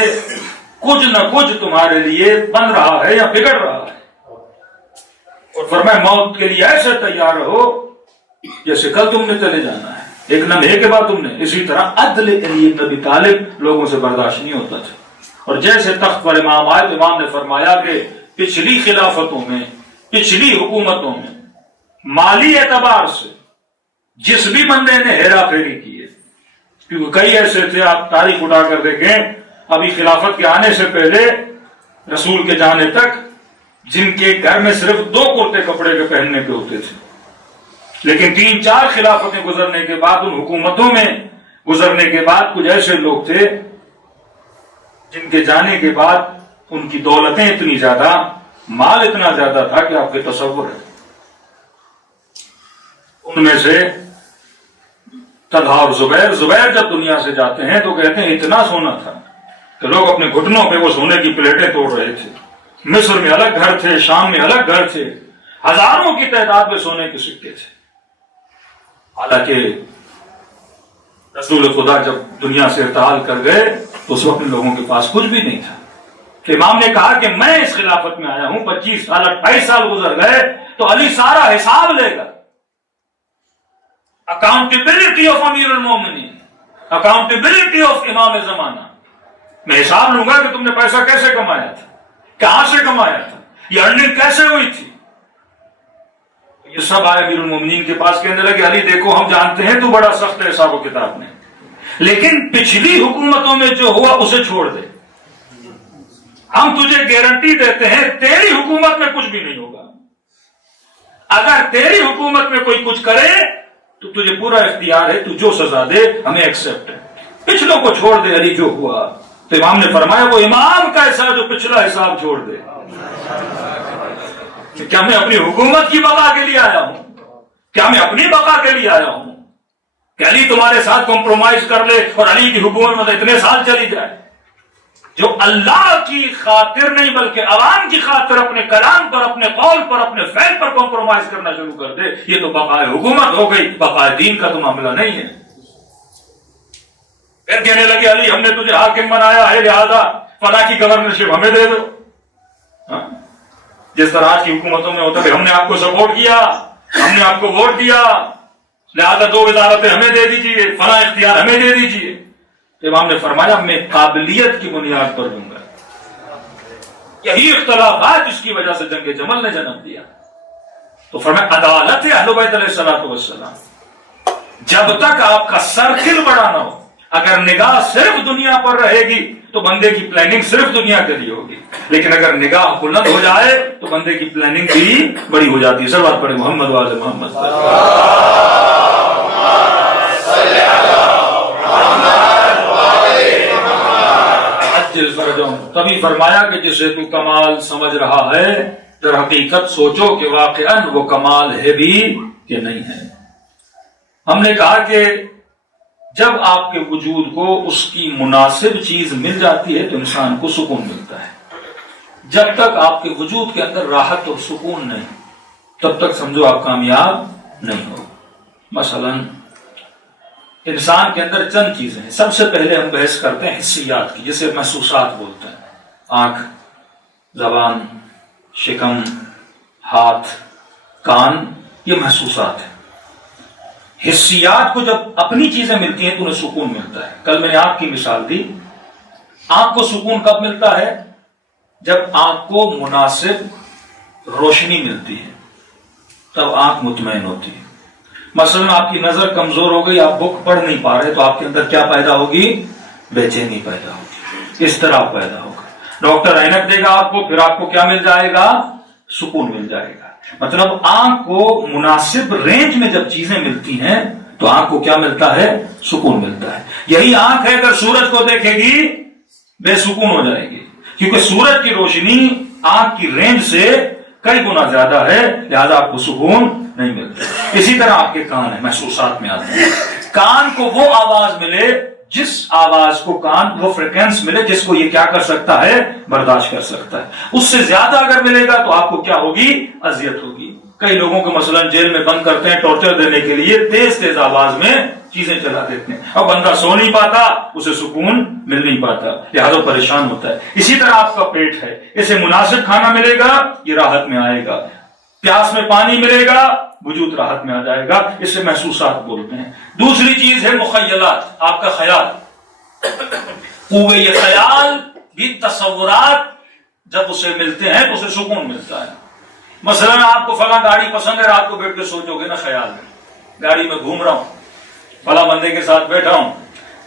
کچھ نہ کچھ تمہارے لیے بن رہا ہے یا بگڑ رہا ہے. اور فرمایا موت کے لیے ایسے تیار رہو جیسے کل تم نے چلے جانا ہے, 1 لمحے کے بعد تم نے. اسی طرح عدل علی ابن ابی طالب لوگوں سے برداشت نہیں ہوتا تھا. اور جیسے تخت پر امام آئے تو امام نے فرمایا کہ پچھلی خلافتوں میں, پچھلی حکومتوں میں مالی اعتبار سے جس بھی بندے نے ہیرا پھیری کی ہے, کیونکہ کئی ایسے تھے, آپ تاریخ اٹھا کر دیکھیں ابھی خلافت کے آنے سے پہلے رسول کے جانے تک جن کے گھر میں صرف 2 کرتے کپڑے کے پہننے کے ہوتے تھے. لیکن 3-4 خلافتیں گزرنے کے بعد, ان حکومتوں میں گزرنے کے بعد کچھ ایسے لوگ تھے جن کے جانے کے بعد ان کی دولتیں اتنی زیادہ, مال اتنا زیادہ تھا کہ آپ کے تصور ہے. ان میں سے طلحہ اور زبیر جب دنیا سے جاتے ہیں تو کہتے ہیں اتنا سونا تھا کہ لوگ اپنے گھٹنوں پہ وہ سونے کی پلیٹیں توڑ رہے تھے. مصر میں الگ گھر تھے، شام میں الگ گھر تھے، ہزاروں کی تعداد میں سونے کے سکے تھے. حالانکہ رسول خدا جب دنیا سے ارتحال کر گئے تو اس وقت لوگوں کے پاس کچھ بھی نہیں تھا. کہ امام نے کہا کہ میں اس خلافت میں آیا ہوں، 25 سال 28 سال گزر گئے تو علی سارا حساب لے گا. اکاؤنٹیبلٹی آف امیر المومنین، اکاؤنٹیبلٹی آف امام زمانہ. میں حساب لوں گا کہ تم نے پیسہ کیسے کمایا تھا، کہاں سے کمایا تھا، یہ ارننگ کیسے ہوئی تھی. یہ سب آئے امیر المومنین کے پاس کہنے لگے علی دیکھو ہم جانتے ہیں تو بڑا سخت ہے حساب و کتاب میں، لیکن پچھلی حکومتوں میں جو ہوا اسے چھوڑ دے. ہم تجھے گارنٹی دیتے ہیں تیری حکومت میں کچھ بھی نہیں ہوگا. اگر تیری حکومت میں کوئی کچھ کرے تو تجھے پورا اختیار ہے، تو جو سزا دے ہمیں ایکسپٹ ہے. پچھلوں کو چھوڑ دے علی جو ہوا. تو امام نے فرمایا وہ امام کیسا جو پچھلا حساب چھوڑ دے. کیا میں اپنی حکومت کی بقا کے لیے آیا ہوں؟ کیا میں اپنی بقا کے لیے آیا ہوں کہ علی تمہارے ساتھ کمپرومائز کر لے اور علی کی حکومت میں اتنے سال چلی جائے؟ جو اللہ کی خاطر نہیں بلکہ عوام کی خاطر اپنے کلام پر، اپنے قول پر، اپنے فعل پر کمپرومائز کرنا شروع کر دے، یہ تو بقائے حکومت ہو گئی، بقائے دین کا تو معاملہ نہیں ہے. پھر کہنے لگے علی ہم نے تجھے حاکم بنایا ہے لہذا فلاں کی گورنرشپ ہمیں دے دو. جس طرح آج کی حکومتوں میں ہوتا ہے ہم نے آپ کو سپورٹ کیا، ہم نے آپ کو ووٹ دیا، لہذا 2 وزارتیں ہمیں دے دیجیے، فلاں اختیار ہمیں دے دیجیے. امام نے فرمایا میں قابلیت کی بنیاد پر دوں گا. یہی اختلافات جس کی وجہ سے جنگ جمل نے جنم دیا. تو فرمایا عدالت اہل بیت علیہ الصلوۃ والسلام. جب تک آپ کا سرکل بڑا نہ ہو، اگر نگاہ صرف دنیا پر رہے گی تو بندے کی پلاننگ صرف دنیا کے لیے ہوگی، لیکن اگر نگاہ بلند ہو جائے تو بندے کی پلاننگ بھی بڑی ہو جاتی ہے. سر بات پڑھے محمد وعلى محمد. تبھی فرمایا کہ جسے تو کمال سمجھ رہا ہے در حقیقت سوچو کہ واقعاً وہ کمال ہے بھی کہ نہیں ہے. ہم نے کہا کہ جب آپ کے وجود کو اس کی مناسب چیز مل جاتی ہے تو انسان کو سکون ملتا ہے. جب تک آپ کے وجود کے اندر راحت اور سکون نہیں تب تک سمجھو آپ کامیاب نہیں ہو. مثلا انسان کے اندر چند چیزیں ہیں. سب سے پہلے ہم بحث کرتے ہیں حسیات کی، جسے محسوسات بولتے ہیں. آنکھ، زبان، شکم، ہاتھ، کان، یہ محسوسات ہیں. حسیات کو جب اپنی چیزیں ملتی ہیں تو انہیں سکون ملتا ہے. کل میں نے آنکھ کی مثال دی. آنکھ کو سکون کب ملتا ہے؟ جب آنکھ کو مناسب روشنی ملتی ہے تب آنکھ مطمئن ہوتی ہے. مثلا آپ کی نظر کمزور ہو گئی، آپ بک پڑھ نہیں پا رہے تو آپ کے اندر کیا پیدا ہوگی؟ بے چینی پیدا ہوگی، اضطراب پیدا ہوگا. ڈاکٹر اینک دے گا آپ کو، پھر آپ کو کیا مل جائے گا؟ سکون مل جائے گا. مطلب آنکھ کو مناسب رینج میں جب چیزیں ملتی ہیں تو آنکھ کو کیا ملتا ہے؟ سکون ملتا ہے. یہی آنکھ ہے اگر سورج کو دیکھے گی بے سکون ہو جائے گی، کیونکہ سورج کی روشنی آنکھ کی رینج سے کئی گنا زیادہ ہے، لہذا آپ کو سکون نہیں ملتا. اسی طرح آپ کے کان ہیں، محسوسات میں آتے ہیں. کان کو وہ آواز ملے، جس آواز کو کان وہ فریکوینس ملے جس کو یہ کیا کر سکتا ہے؟ برداشت کر سکتا ہے. اس سے زیادہ اگر ملے گا تو آپ کو کیا ہوگی؟ اذیت ہوگی. کئی لوگوں کو مثلا جیل میں بند کرتے ہیں ٹارچر دینے کے لیے، تیز تیز آواز میں چیزیں چلا دیتے ہیں. اب بندہ سو نہیں پاتا، اسے سکون مل نہیں پاتا، لہذا پریشان ہوتا ہے. اسی طرح آپ کا پیٹ ہے، اسے مناسب کھانا ملے گا یہ راحت میں آئے گا. پیاس میں پانی ملے گا وجود راحت میں آ جائے گا. اس سے محسوسات بولتے ہیں. دوسری چیز ہے مخیلات، آپ کا خیال. قوے خیال بھی تصورات جب اسے ملتے ہیں تو اسے سکون ملتا ہے. مثلا آپ کو فلاں گاڑی پسند ہے، رات کو بیٹھ کے سوچو گے نا خیال میں، گاڑی میں گھوم رہا ہوں، فلاں بندے کے ساتھ بیٹھا ہوں،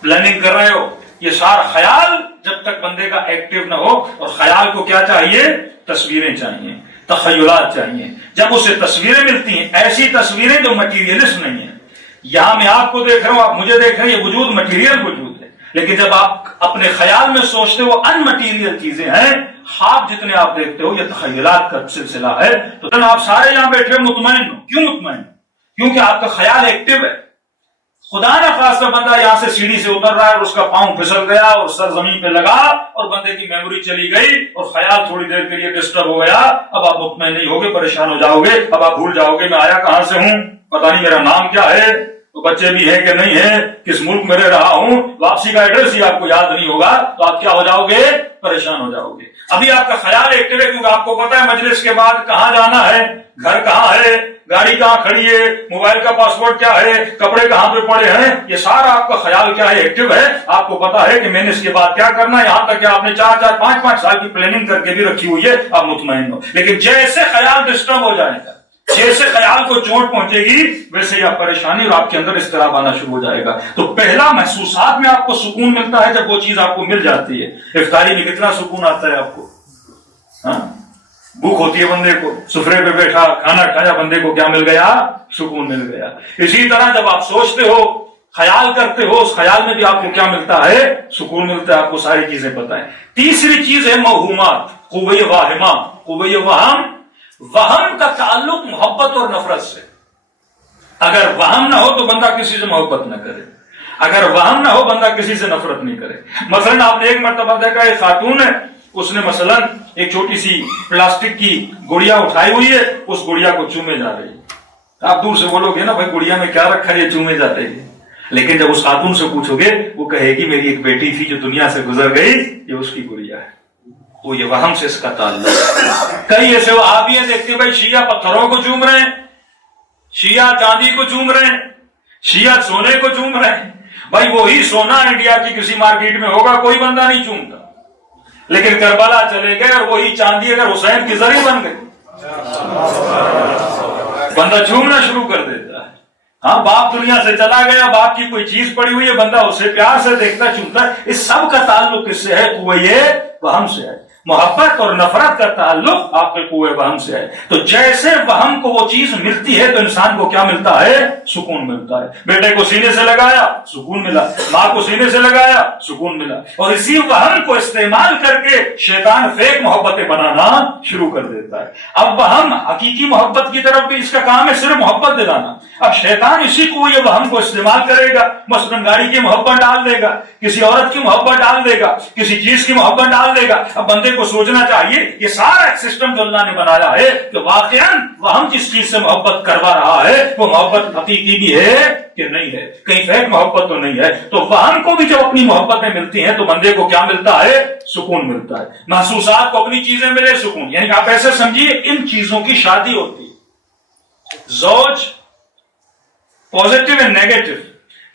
پلاننگ کر رہے ہو. یہ سارا خیال جب تک بندے کا ایکٹیو نہ ہو، اور خیال کو کیا چاہیے؟ تصویریں چاہیے، تخیلات چاہیے. جب اسے تصویریں ملتی ہیں، ایسی تصویریں جو مٹیریلسٹ نہیں ہیں. یہاں میں آپ کو دیکھ رہا ہوں، آپ مجھے دیکھ رہے ہیں، یہ وجود مٹیریل وجود ہے. لیکن جب آپ اپنے خیال میں سوچتے ہو ان مٹیریل چیزیں ہیں، خواب جتنے آپ دیکھتے ہو یہ تخیلات کا سلسلہ ہے. تو آپ سارے یہاں بیٹھے مطمئن ہو. کیوں مطمئن؟ کیونکہ آپ کا خیال ایکٹیو ہے. خدا نہ خاصا بندہ یہاں سے سیڑھی سے اتر رہا ہے اور اس کا پاؤں پھسل گیا اور سر زمین پہ لگا اور بندے کی میموری چلی گئی اور خیال تھوڑی دیر کے لیے ڈسٹرب ہو گیا، اب آپ مطمئن نہیں ہوگے، پریشان ہو جاؤ گے، اب آپ بھول جاؤ گے میں آیا کہاں سے ہوں، پتہ نہیں میرا نام کیا ہے، تو بچے بھی ہیں کہ نہیں ہے، کس ملک میں رہ رہا ہوں، واپسی کا ایڈریس ہی آپ کو یاد نہیں ہوگا، تو آپ کیا ہو جاؤ گے، پریشان ہو جاؤ گے۔ ابھی آپ کا خیال ایکٹیو ہے کیونکہ آپ کو پتا ہے مجلس کے بعد کہاں جانا ہے، گھر کہاں ہے، گاڑی کہاں کھڑی ہے، موبائل کا پاسورڈ کیا ہے، کپڑے کہاں پہ پڑے ہیں، یہ سارا آپ کا خیال کیا ہے، ایکٹیو ہے، آپ کو پتا ہے کہ میں نے اس کے بعد کیا کرنا ہے، یہاں تک کہ آپ نے 4-4 5-5 سال کی پلاننگ کر کے بھی رکھی ہوئی ہے، آپ مطمئن ہو۔ لیکن جیسے خیال ڈسٹرب ہو جائے گا، جیسے خیال کو چوٹ پہنچے گی، ویسے ہی آپ پریشانی اور آپ کے اندر اضطراب آنا شروع ہو جائے گا۔ تو پہلا محسوسات میں آپ کو سکون ملتا ہے جب وہ چیز آپ کو مل جاتی ہے۔ افطاری میں کتنا سکون آتا ہے آپ کو، ہاں بھوک ہوتی ہے بندے کو، سفرے پہ بیٹھا کھانا کھایا، بندے کو کیا مل گیا، سکون مل گیا۔ اسی طرح جب آپ سوچتے ہو، خیال کرتے ہو، اس خیال میں بھی آپ کو کیا ملتا ہے، سکون ملتا ہے، آپ کو ساری چیزیں پتہ ہیں۔ تیسری چیز ہے موہومات، قوہ واہمہ۔ قوہ وہم کا تعلق محبت اور نفرت سے۔ اگر وہم نہ ہو تو بندہ کسی سے محبت نہ کرے، اگر وہم نہ ہو بندہ کسی سے نفرت نہیں کرے۔ مثلا آپ نے ایک مرتبہ دیکھا ایک خاتون ہے، اس نے مثلا ایک چھوٹی سی پلاسٹک کی گڑیا اٹھائی ہوئی ہے، اس گڑیا کو چومے جا رہی ہے۔ آپ دور سے بولو گے نا بھائی گڑیا میں کیا رکھا ہے، یہ چومے جا رہی ہے، لیکن جب اس خاتون سے پوچھو گے وہ کہے گی میری ایک بیٹی تھی جو دنیا سے گزر گئی، یہ اس کی گڑیا ہے۔ وہ یہ وہم سے اس کا تعلق۔ کئی ایسے وہابی ہیں دیکھتے بھائی شیعہ پتھروں کو چوم رہے ہیں، شیعہ چاندی کو چوم رہے ہیں، شیعہ سونے کو چوم رہے ہیں۔ بھائی وہی سونا انڈیا کی کسی مارکیٹ میں ہوگا کوئی بندہ نہیں چومتا، لیکن کربلا چلے گئے اور وہی چاندی اگر حسین کی زری بن گئی بندہ چومنا شروع کر دیتا ہے۔ ہاں باپ دنیا سے چلا گیا، باپ کی کوئی چیز پڑی ہوئی ہے، بندہ اسے پیار سے دیکھتا چومتا ہے۔ اس سب کا تعلق کس سے ہے، قوہ وہم سے ہے۔ محبت اور نفرت کا تعلق آپ کے قوہ وہم سے ہے۔ تو جیسے وہم کو وہ چیز ملتی ہے تو انسان کو کیا ملتا ہے، سکون ملتا ہے۔ بیٹے کو سینے سے لگایا سکون ملا، ماں کو سینے سے لگایا سکون ملا، اور اسی وہم کو استعمال کر کے شیطان فیک محبتیں بنانا شروع کر دیتا ہے۔ اب وہم حقیقی محبت کی طرف بھی اس کا کام ہے، صرف محبت دلانا۔ اب شیطان اسی کو یہ وہم کو استعمال کرے گا، مثلاً گاڑی کی محبت ڈال دے گا، کسی عورت کی محبت ڈال دے گا، کسی چیز کی محبت ڈال دے گا۔ اب بندے کو سوچنا چاہیے یہ سارا سسٹم جو اللہ نے بنایا ہے کہ واقعاً وہم جس چیز سے محبت کروا رہا ہے وہ محبت حقیقی بھی ہے کہ نہیں ہے، کہیں فیک محبت تو نہیں ہے۔ تو وہم کو بھی جب اپنی محبتیں ملتی ہیں تو بندے کو کیا ملتا ہے، سکون ملتا ہے۔ محسوسات کو اپنی چیزیں ملے سکون، یعنی آپ ایسے سمجھیے ان چیزوں کی شادی ہوتی ہے، زوج پازیٹیو اینڈ نیگیٹو،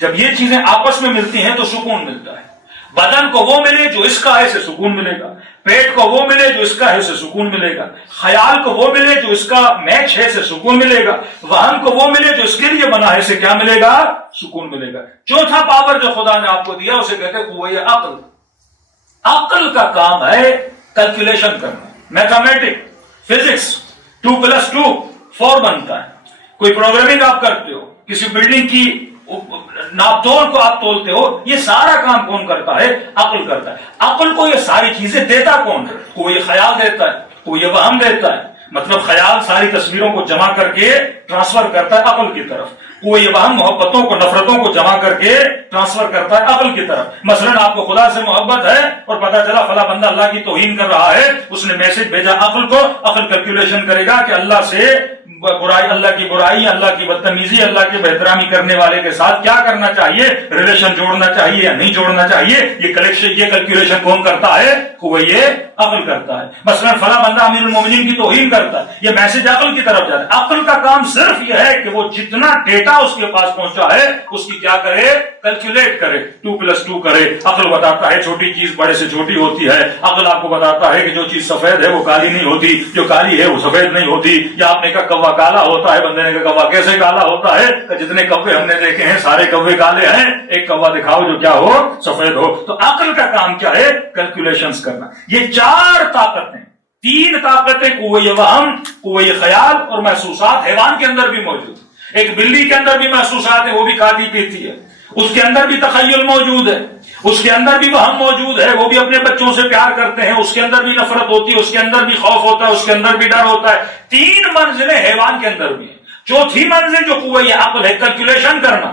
جب یہ چیزیں آپس میں ملتی ہیں تو سکون ملتا ہے۔ بدن کو وہ ملے جو اس کا ہے اسے سکون ملے گا، پیٹ کو وہ ملے جو اس کا ہے اسے سکون ملے گا، خیال کو وہ ملے جو اس کا میچ ہے اسے سکون ملے گا، وہم کو وہ ملے جو اس کے لیے بنا ہے اسے کیا ملے گا، سکون ملے گا۔ چوتھا پاور جو خدا نے آپ کو دیا اسے کہتے ہیں قوہ عقل۔ عقل کا کام ہے کیلکولیشن کرنا، میتھمیٹک، فزکس، 2+2 4 بنتا ہے۔ کوئی پروگرامنگ آپ کرتے ہو، کسی بلڈنگ کی ناپ تول کو آپ تولتے ہو، یہ سارا کام کون کرتا ہے، عقل کرتا ہے۔ عقل کو یہ ساری چیزیں دیتا کون ہے، کوئی خیال دیتا ہے، کوئی وہم دیتا ہے، مطلب خیال ساری تصویروں کو جمع کر کے ٹرانسفر کرتا ہے عقل کی طرف، کوئی وہم محبتوں کو نفرتوں کو جمع کر کے ٹرانسفر کرتا ہے عقل کی طرف۔ مثلا آپ کو خدا سے محبت ہے اور پتا چلا فلاں بندہ اللہ کی توہین کر رہا ہے، اس نے میسج بھیجا عقل کو، عقل کیلکولیشن کرے گا کہ اللہ سے برائی، اللہ کی برائی، اللہ کی بدتمیزی، اللہ کی بہترامی کرنے والے کے ساتھ کیا کرنا چاہیے، ریلیشن جوڑنا چاہیے یا نہیں جوڑنا چاہیے، یہ کیلکولیشن کون کرتا ہے، وہ یہ عقل کرتا ہے۔ مثلا فلاں بندہ امیر المومنین کی توہین کرتا ہے، یہ میسج عقل کی طرف جاتا ہے۔ عقل کا کام صرف یہ ہے کہ وہ جتنا ڈیٹا اس کے پاس پہنچا ہے اس کی کیا کرے، کیلکولیٹ کرے، 2+2 کرے۔ عقل بتاتا ہے چھوٹی چیز بڑے سے چھوٹی ہوتی ہے، عقل آپ کو بتاتا ہے کہ جو چیز سفید ہے وہ کالی نہیں ہوتی، جو کالی ہے وہ سفید نہیں ہوتی۔ یا آپ نے کہا کوا کالا ہوتا ہے، بندے نے کہا کوا کیسے کالا ہوتا ہے، کہ جتنے کوے ہم نے دیکھے ہیں سارے کوے کالے ہیں، ایک کوا دکھاؤ جو کیا ہو، سفید ہو۔ تو عقل کا کام کیا ہے، کیلکولیشنز کرنا۔ یہ 4 طاقتیں، 3 طاقتیں قوہ وہم، قوہ خیال اور محسوسات حیوان کے اندر بھی موجود ہیں۔ ایک بلی کے اندر بھی محسوسات ہیں، وہ بھی کھاتی پیتی ہے، اس کے اندر بھی تخیل موجود ہے، اس کے اندر بھی وہم موجود ہے، وہ بھی اپنے بچوں سے پیار کرتے ہیں، اس کے اندر بھی نفرت ہوتی ہے، اس کے اندر بھی خوف ہوتا ہے، اس کے اندر بھی ڈر ہوتا ہے۔ 3 منزلیں حیوان کے اندر بھی ہیں۔ چوتھی منزل جو قوہ عقل ہے، کیلکولیشن کرنا،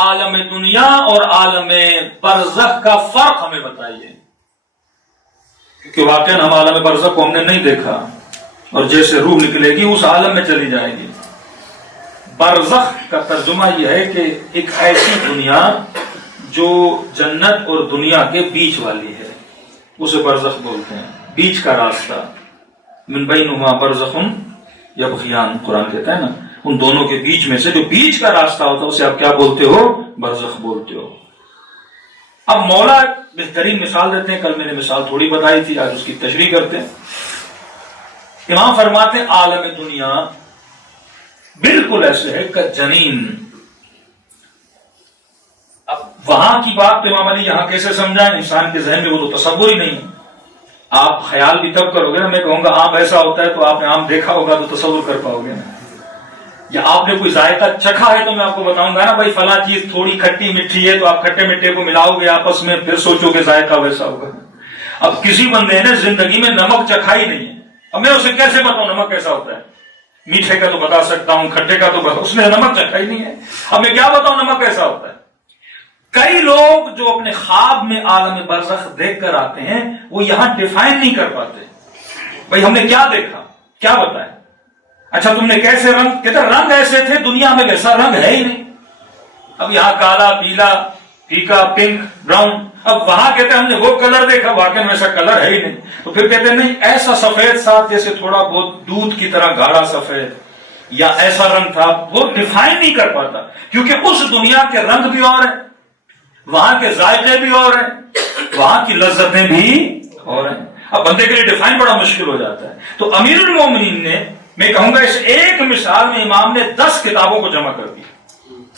عالم دنیا اور عالم برزخ کا فرق ہمیں بتائیے، کیونکہ واقعا ہم عالم برزخ کو ہم نے نہیں دیکھا، اور جیسے روح نکلے گی اس عالم میں چلی جائے گی۔ برزخ کا ترجمہ یہ ہے کہ ایک ایسی دنیا جو جنت اور دنیا کے بیچ والی ہے، اسے برزخ بولتے ہیں، بیچ کا راستہ۔ من بینہما برزخ یبغیان، قرآن کہتا ہے نا، ان دونوں کے بیچ میں سے جو بیچ کا راستہ ہوتا ہے اسے آپ کیا بولتے ہو؟ برزخ بولتے ہو۔ اب مولا بہترین مثال دیتے ہیں، کل میں نے مثال تھوڑی بتائی تھی، آج اس کی تشریح کرتے ہیں۔ امام فرماتے ہیں عالم دنیا بالکل ایسے ہے کہ جنین۔ اب وہاں کی بات امام علی یہاں کیسے سمجھائیں؟ انسان کے ذہن میں وہ تو تصور ہی نہیں ہے۔ آپ خیال بھی تب کرو گے نا، میں کہوں گا آم ایسا ہوتا ہے تو آپ نے آم دیکھا ہوگا تو تصور کر پاؤ گے نا، یا آپ نے کوئی ذائقہ چکھا ہے تو میں آپ کو بتاؤں گا نا بھائی فلاں چیز تھوڑی کھٹی میٹھی ہے، تو آپ کھٹے میٹھے کو ملاؤ گے آپس میں، پھر سوچو کہ ذائقہ ویسا ہوگا۔ اب کسی بندے نے زندگی میں نمک چکھا ہی نہیں ہے، اب میں اسے کیسے بتاؤں نمک کیسا ہوتا ہے؟ میٹھے کا تو بتا سکتا ہوں، کھٹے کا تو اس نے نمک چکھا ہی نہیں ہے، اب میں کیا بتاؤں نمک کیسا ہوتا ہے؟ کئی لوگ جو اپنے خواب میں عالم برزخ دیکھ کر آتے ہیں وہ یہاں ڈیفائن نہیں کر پاتے، بھائی ہم نے کیا دیکھا، کیا بتائیں؟ اچھا تم نے کیسے رنگ؟ کہتے رنگ ایسے تھے، دنیا میں ویسا رنگ ہے ہی نہیں۔ اب یہاں کالا، پیلا، پھیکا، پنک، براؤن، اب وہاں کہتے ہیں ہم نے وہ کلر دیکھا، واقعی ویسا کلر ہے ہی نہیں۔ تو پھر کہتے ہیں نہیں ایسا سفید ساتھ جیسے تھوڑا بہت دودھ کی طرح گاڑھا سفید، یا ایسا رنگ تھا، وہ ڈیفائن نہیں کر پاتا، کیونکہ اس دنیا کے رنگ بھی اور ہیں، وہاں کے ذائقے بھی اور ہیں، وہاں کی لذتیں بھی اور ہیں۔ اب بندے کے لیے ڈیفائن بڑا مشکل ہو جاتا ہے۔ تو امیر المومنین نے، میں کہوں گا اس ایک مثال میں امام نے 10 کتابوں کو جمع کر دیا،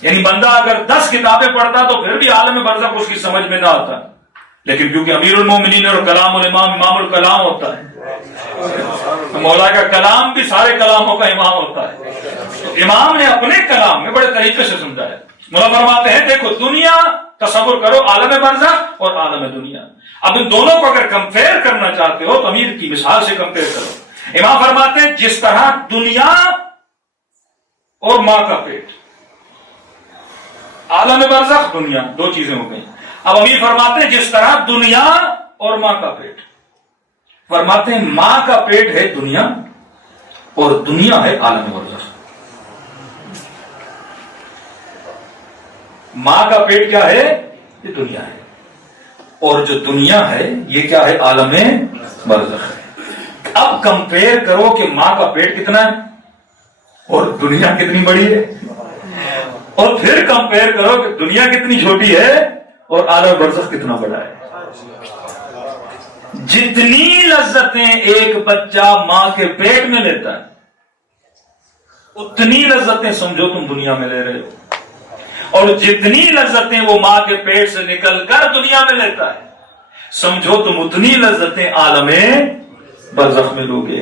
یعنی بندہ اگر 10 کتابیں پڑھتا تو پھر بھی عالم برزخ اس کی سمجھ میں نہ آتا، لیکن کیونکہ امیر المومنین اور کلام الامام، امام الکلام ہوتا ہے، مولا کا کلام بھی سارے کلاموں کا امام ہوتا ہے، تو امام نے اپنے کلام میں بڑے طریقے سے سمجھایا۔ مولا فرماتے ہیں دیکھو دنیا تصور کرو، عالم برزخ اور عالم دنیا، اب ان دونوں کو اگر کمپیئر کرنا چاہتے ہو تو امیر کی مثال سے کمپیئر کرو۔ امام فرماتے ہیں جس طرح دنیا اور ماں کا پیٹ، عالم برزخ دنیا دو چیزیں ہو گئی، اب امیر فرماتے ہیں جس طرح دنیا اور ماں کا پیٹ، فرماتے ہیں ماں کا پیٹ ہے دنیا اور دنیا ہے عالم برزخ۔ ماں کا پیٹ کیا ہے؟ یہ دنیا ہے، اور جو دنیا ہے یہ کیا ہے؟ عالم برزخ ہے۔ اب کمپیئر کرو کہ ماں کا پیٹ کتنا ہے اور دنیا کتنی بڑی ہے، اور پھر کمپیئر کرو کہ دنیا کتنی چھوٹی ہے اور عالم برزخ کتنا بڑا ہے۔ جتنی لذتیں ایک بچہ ماں کے پیٹ میں لیتا ہے اتنی لذتیں سمجھو تم دنیا میں لے رہے ہو، اور جتنی لذتیں وہ ماں کے پیٹ سے نکل کر دنیا میں لیتا ہے سمجھو تم اتنی لذتیں عالم برزخ میں لوگے۔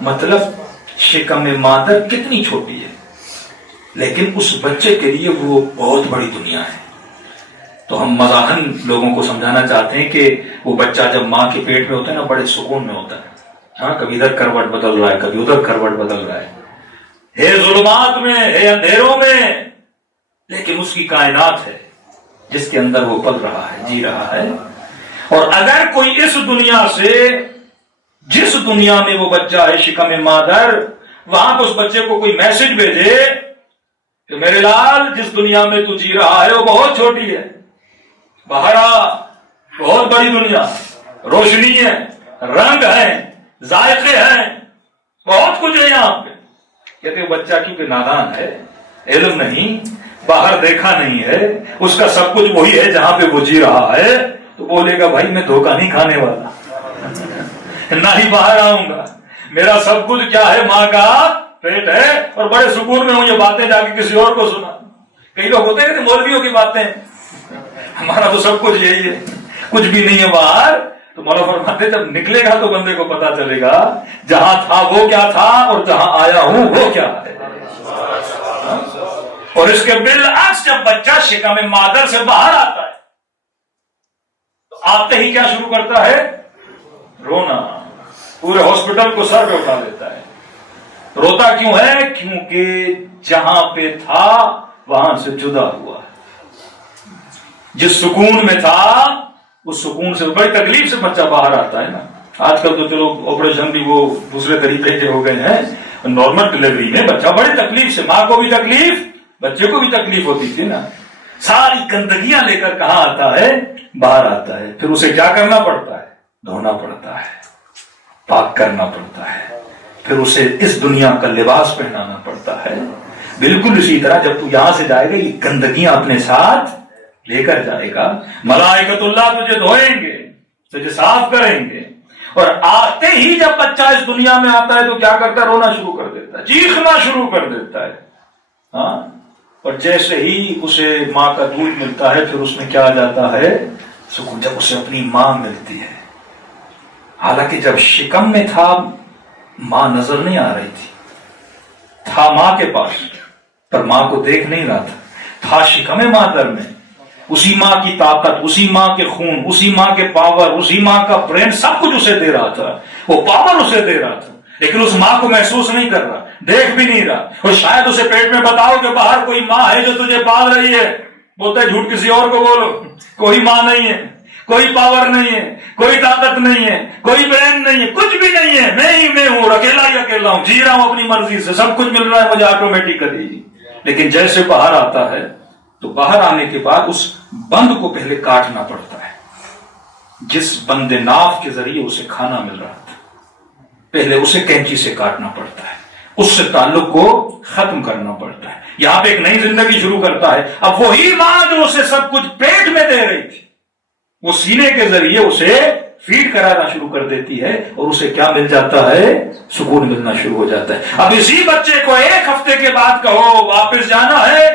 مطلب شکم مادر کتنی چھوٹی ہے لیکن اس بچے کے لیے وہ بہت بڑی دنیا ہے۔ تو ہم مزاحن لوگوں کو سمجھانا چاہتے ہیں کہ وہ بچہ جب ماں کے پیٹ میں ہوتا ہے نا بڑے سکون میں ہوتا ہے، ہاں کبھی ادھر کروٹ بدل رہا ہے، کبھی ادھر کروٹ بدل رہا ہے ظلمات میں ہے، اندھیروں میں، لیکن اس کی کائنات ہے جس کے اندر وہ پل رہا ہے، جی رہا ہے۔ اور اگر کوئی اس دنیا سے، جس دنیا میں وہ بچہ ہے شکم مادر، وہاں پر اس بچے کو کوئی میسج بھیجے کہ میرے لال جس دنیا میں تو جی رہا ہے وہ بہت چھوٹی ہے، باہر آ، بہت بڑی دنیا، روشنی ہے، رنگ ہے، ذائقے ہیں، بہت کچھ ہے یہاں پہ۔ کہتے ہیں بچہ کیونکہ نادان ہے، علم نہیں، باہر دیکھا نہیں ہے، اس کا سب کچھ وہی ہے جہاں پہ وہ جی رہا ہے، تو بولے گا بھائی میں دھوکہ نہیں کھانے والا، نہ ہی باہر آؤں گا، میرا سب کچھ کیا ہے؟ ماں کا پیٹ ہے، اور بڑے سکون میں ہوں یہ باتیں جا کے کسی اور کو سنا۔ کئی لوگ ہوتے ہیں کہ مولویوں کی باتیں، ہمارا تو سب کچھ یہی ہے، کچھ بھی نہیں ہے باہر۔ تو مولا فرماتے جب نکلے گا تو بندے کو پتا چلے گا جہاں تھا وہ کیا تھا اور جہاں آیا ہوں وہ کیا ہے۔ اور اس کے بالعکس جب بچہ شکم مادر سے باہر آتا ہے تو آتے ہی کیا شروع کرتا ہے؟ رونا، پورے ہاسپٹل کو سر پہ اٹھا لیتا ہے۔ روتا کیوں ہے؟ کیونکہ جہاں پہ تھا وہاں سے جدا ہوا. جس سکون میں تھا اس سکون سے بڑی تکلیف سے بچہ باہر آتا ہے نا. آج کل تو چلو آپریشن بھی وہ دوسرے طریقے کے ہو گئے ہیں. نارمل ڈلیوری میں بچہ بڑی تکلیف سے، ماں کو بھی تکلیف بچے کو بھی تکلیف ہوتی تھی نا. ساری گندگیاں لے کر کہاں آتا ہے؟ باہر آتا ہے. پھر اسے کیا کرنا پڑتا ہے؟ دھونا پڑتا ہے، پاک کرنا پڑتا ہے، پھر اسے اس دنیا کا لباس پہنانا پڑتا ہے. بالکل اسی طرح جب تو یہاں سے جائے گا یہ گندگیاں اپنے ساتھ لے کر جائے گا. ملائکۃ اللہ تجھے دھوئیں گے، تجھے صاف کریں گے. اور آتے ہی جب بچہ اس دنیا میں آتا ہے تو کیا کرتا ہے؟ رونا شروع کر دیتا ہے، چیخنا شروع کر دیتا ہے. ہاں، اور جیسے ہی اسے ماں کا دودھ ملتا ہے پھر اس میں کیا آ جاتا ہے؟ سکون. جب اسے اپنی ماں ملتی ہے، حالانکہ جب شکم میں تھا ماں نظر نہیں آ رہی تھا ماں کے پاس پر ماں کو دیکھ نہیں رہا تھا شکم مادر میں. اسی ماں کی طاقت، اسی ماں کے خون، اسی ماں کے پاور، اسی ماں کا برین سب کچھ اسے دے رہا تھا. وہ پاور اسے دے رہا تھا لیکن اس ماں کو محسوس نہیں کر رہا، دیکھ بھی نہیں رہا. اور شاید اسے پیٹ میں بتاؤ کہ باہر کوئی ماں ہے جو تجھے پال رہی ہے، بولتا ہے جھوٹ کسی اور کو بولو. کوئی ماں نہیں ہے، کوئی پاور نہیں ہے، کوئی طاقت نہیں ہے، کوئی برین نہیں ہے، کچھ بھی نہیں ہے. میں ہی میں ہوں، اکیلا ہی اکیلا ہوں، جی رہا ہوں اپنی مرضی سے، سب کچھ مل رہا ہے مجھے آٹومیٹکلی. لیکن جیسے باہر آتا ہے تو باہر آنے کے بعد اس بند کو پہلے کاٹنا پڑتا ہے. جس بند ناف کے ذریعے اسے کھانا مل رہا تھا پہلے اسے کینچی سے کاٹنا پڑتا ہے، اس سے تعلق کو ختم کرنا پڑتا ہے. یہاں پہ ایک نئی زندگی شروع کرتا ہے. اب وہی ماں جو اسے سب کچھ پیٹ میں دے رہی تھی وہ سینے کے ذریعے اسے فیڈ کرانا شروع کر دیتی ہے اور اسے کیا مل جاتا ہے؟ سکون ملنا شروع ہو جاتا ہے. اب اسی بچے کو ایک ہفتے کے بعد کہو واپس جانا ہے،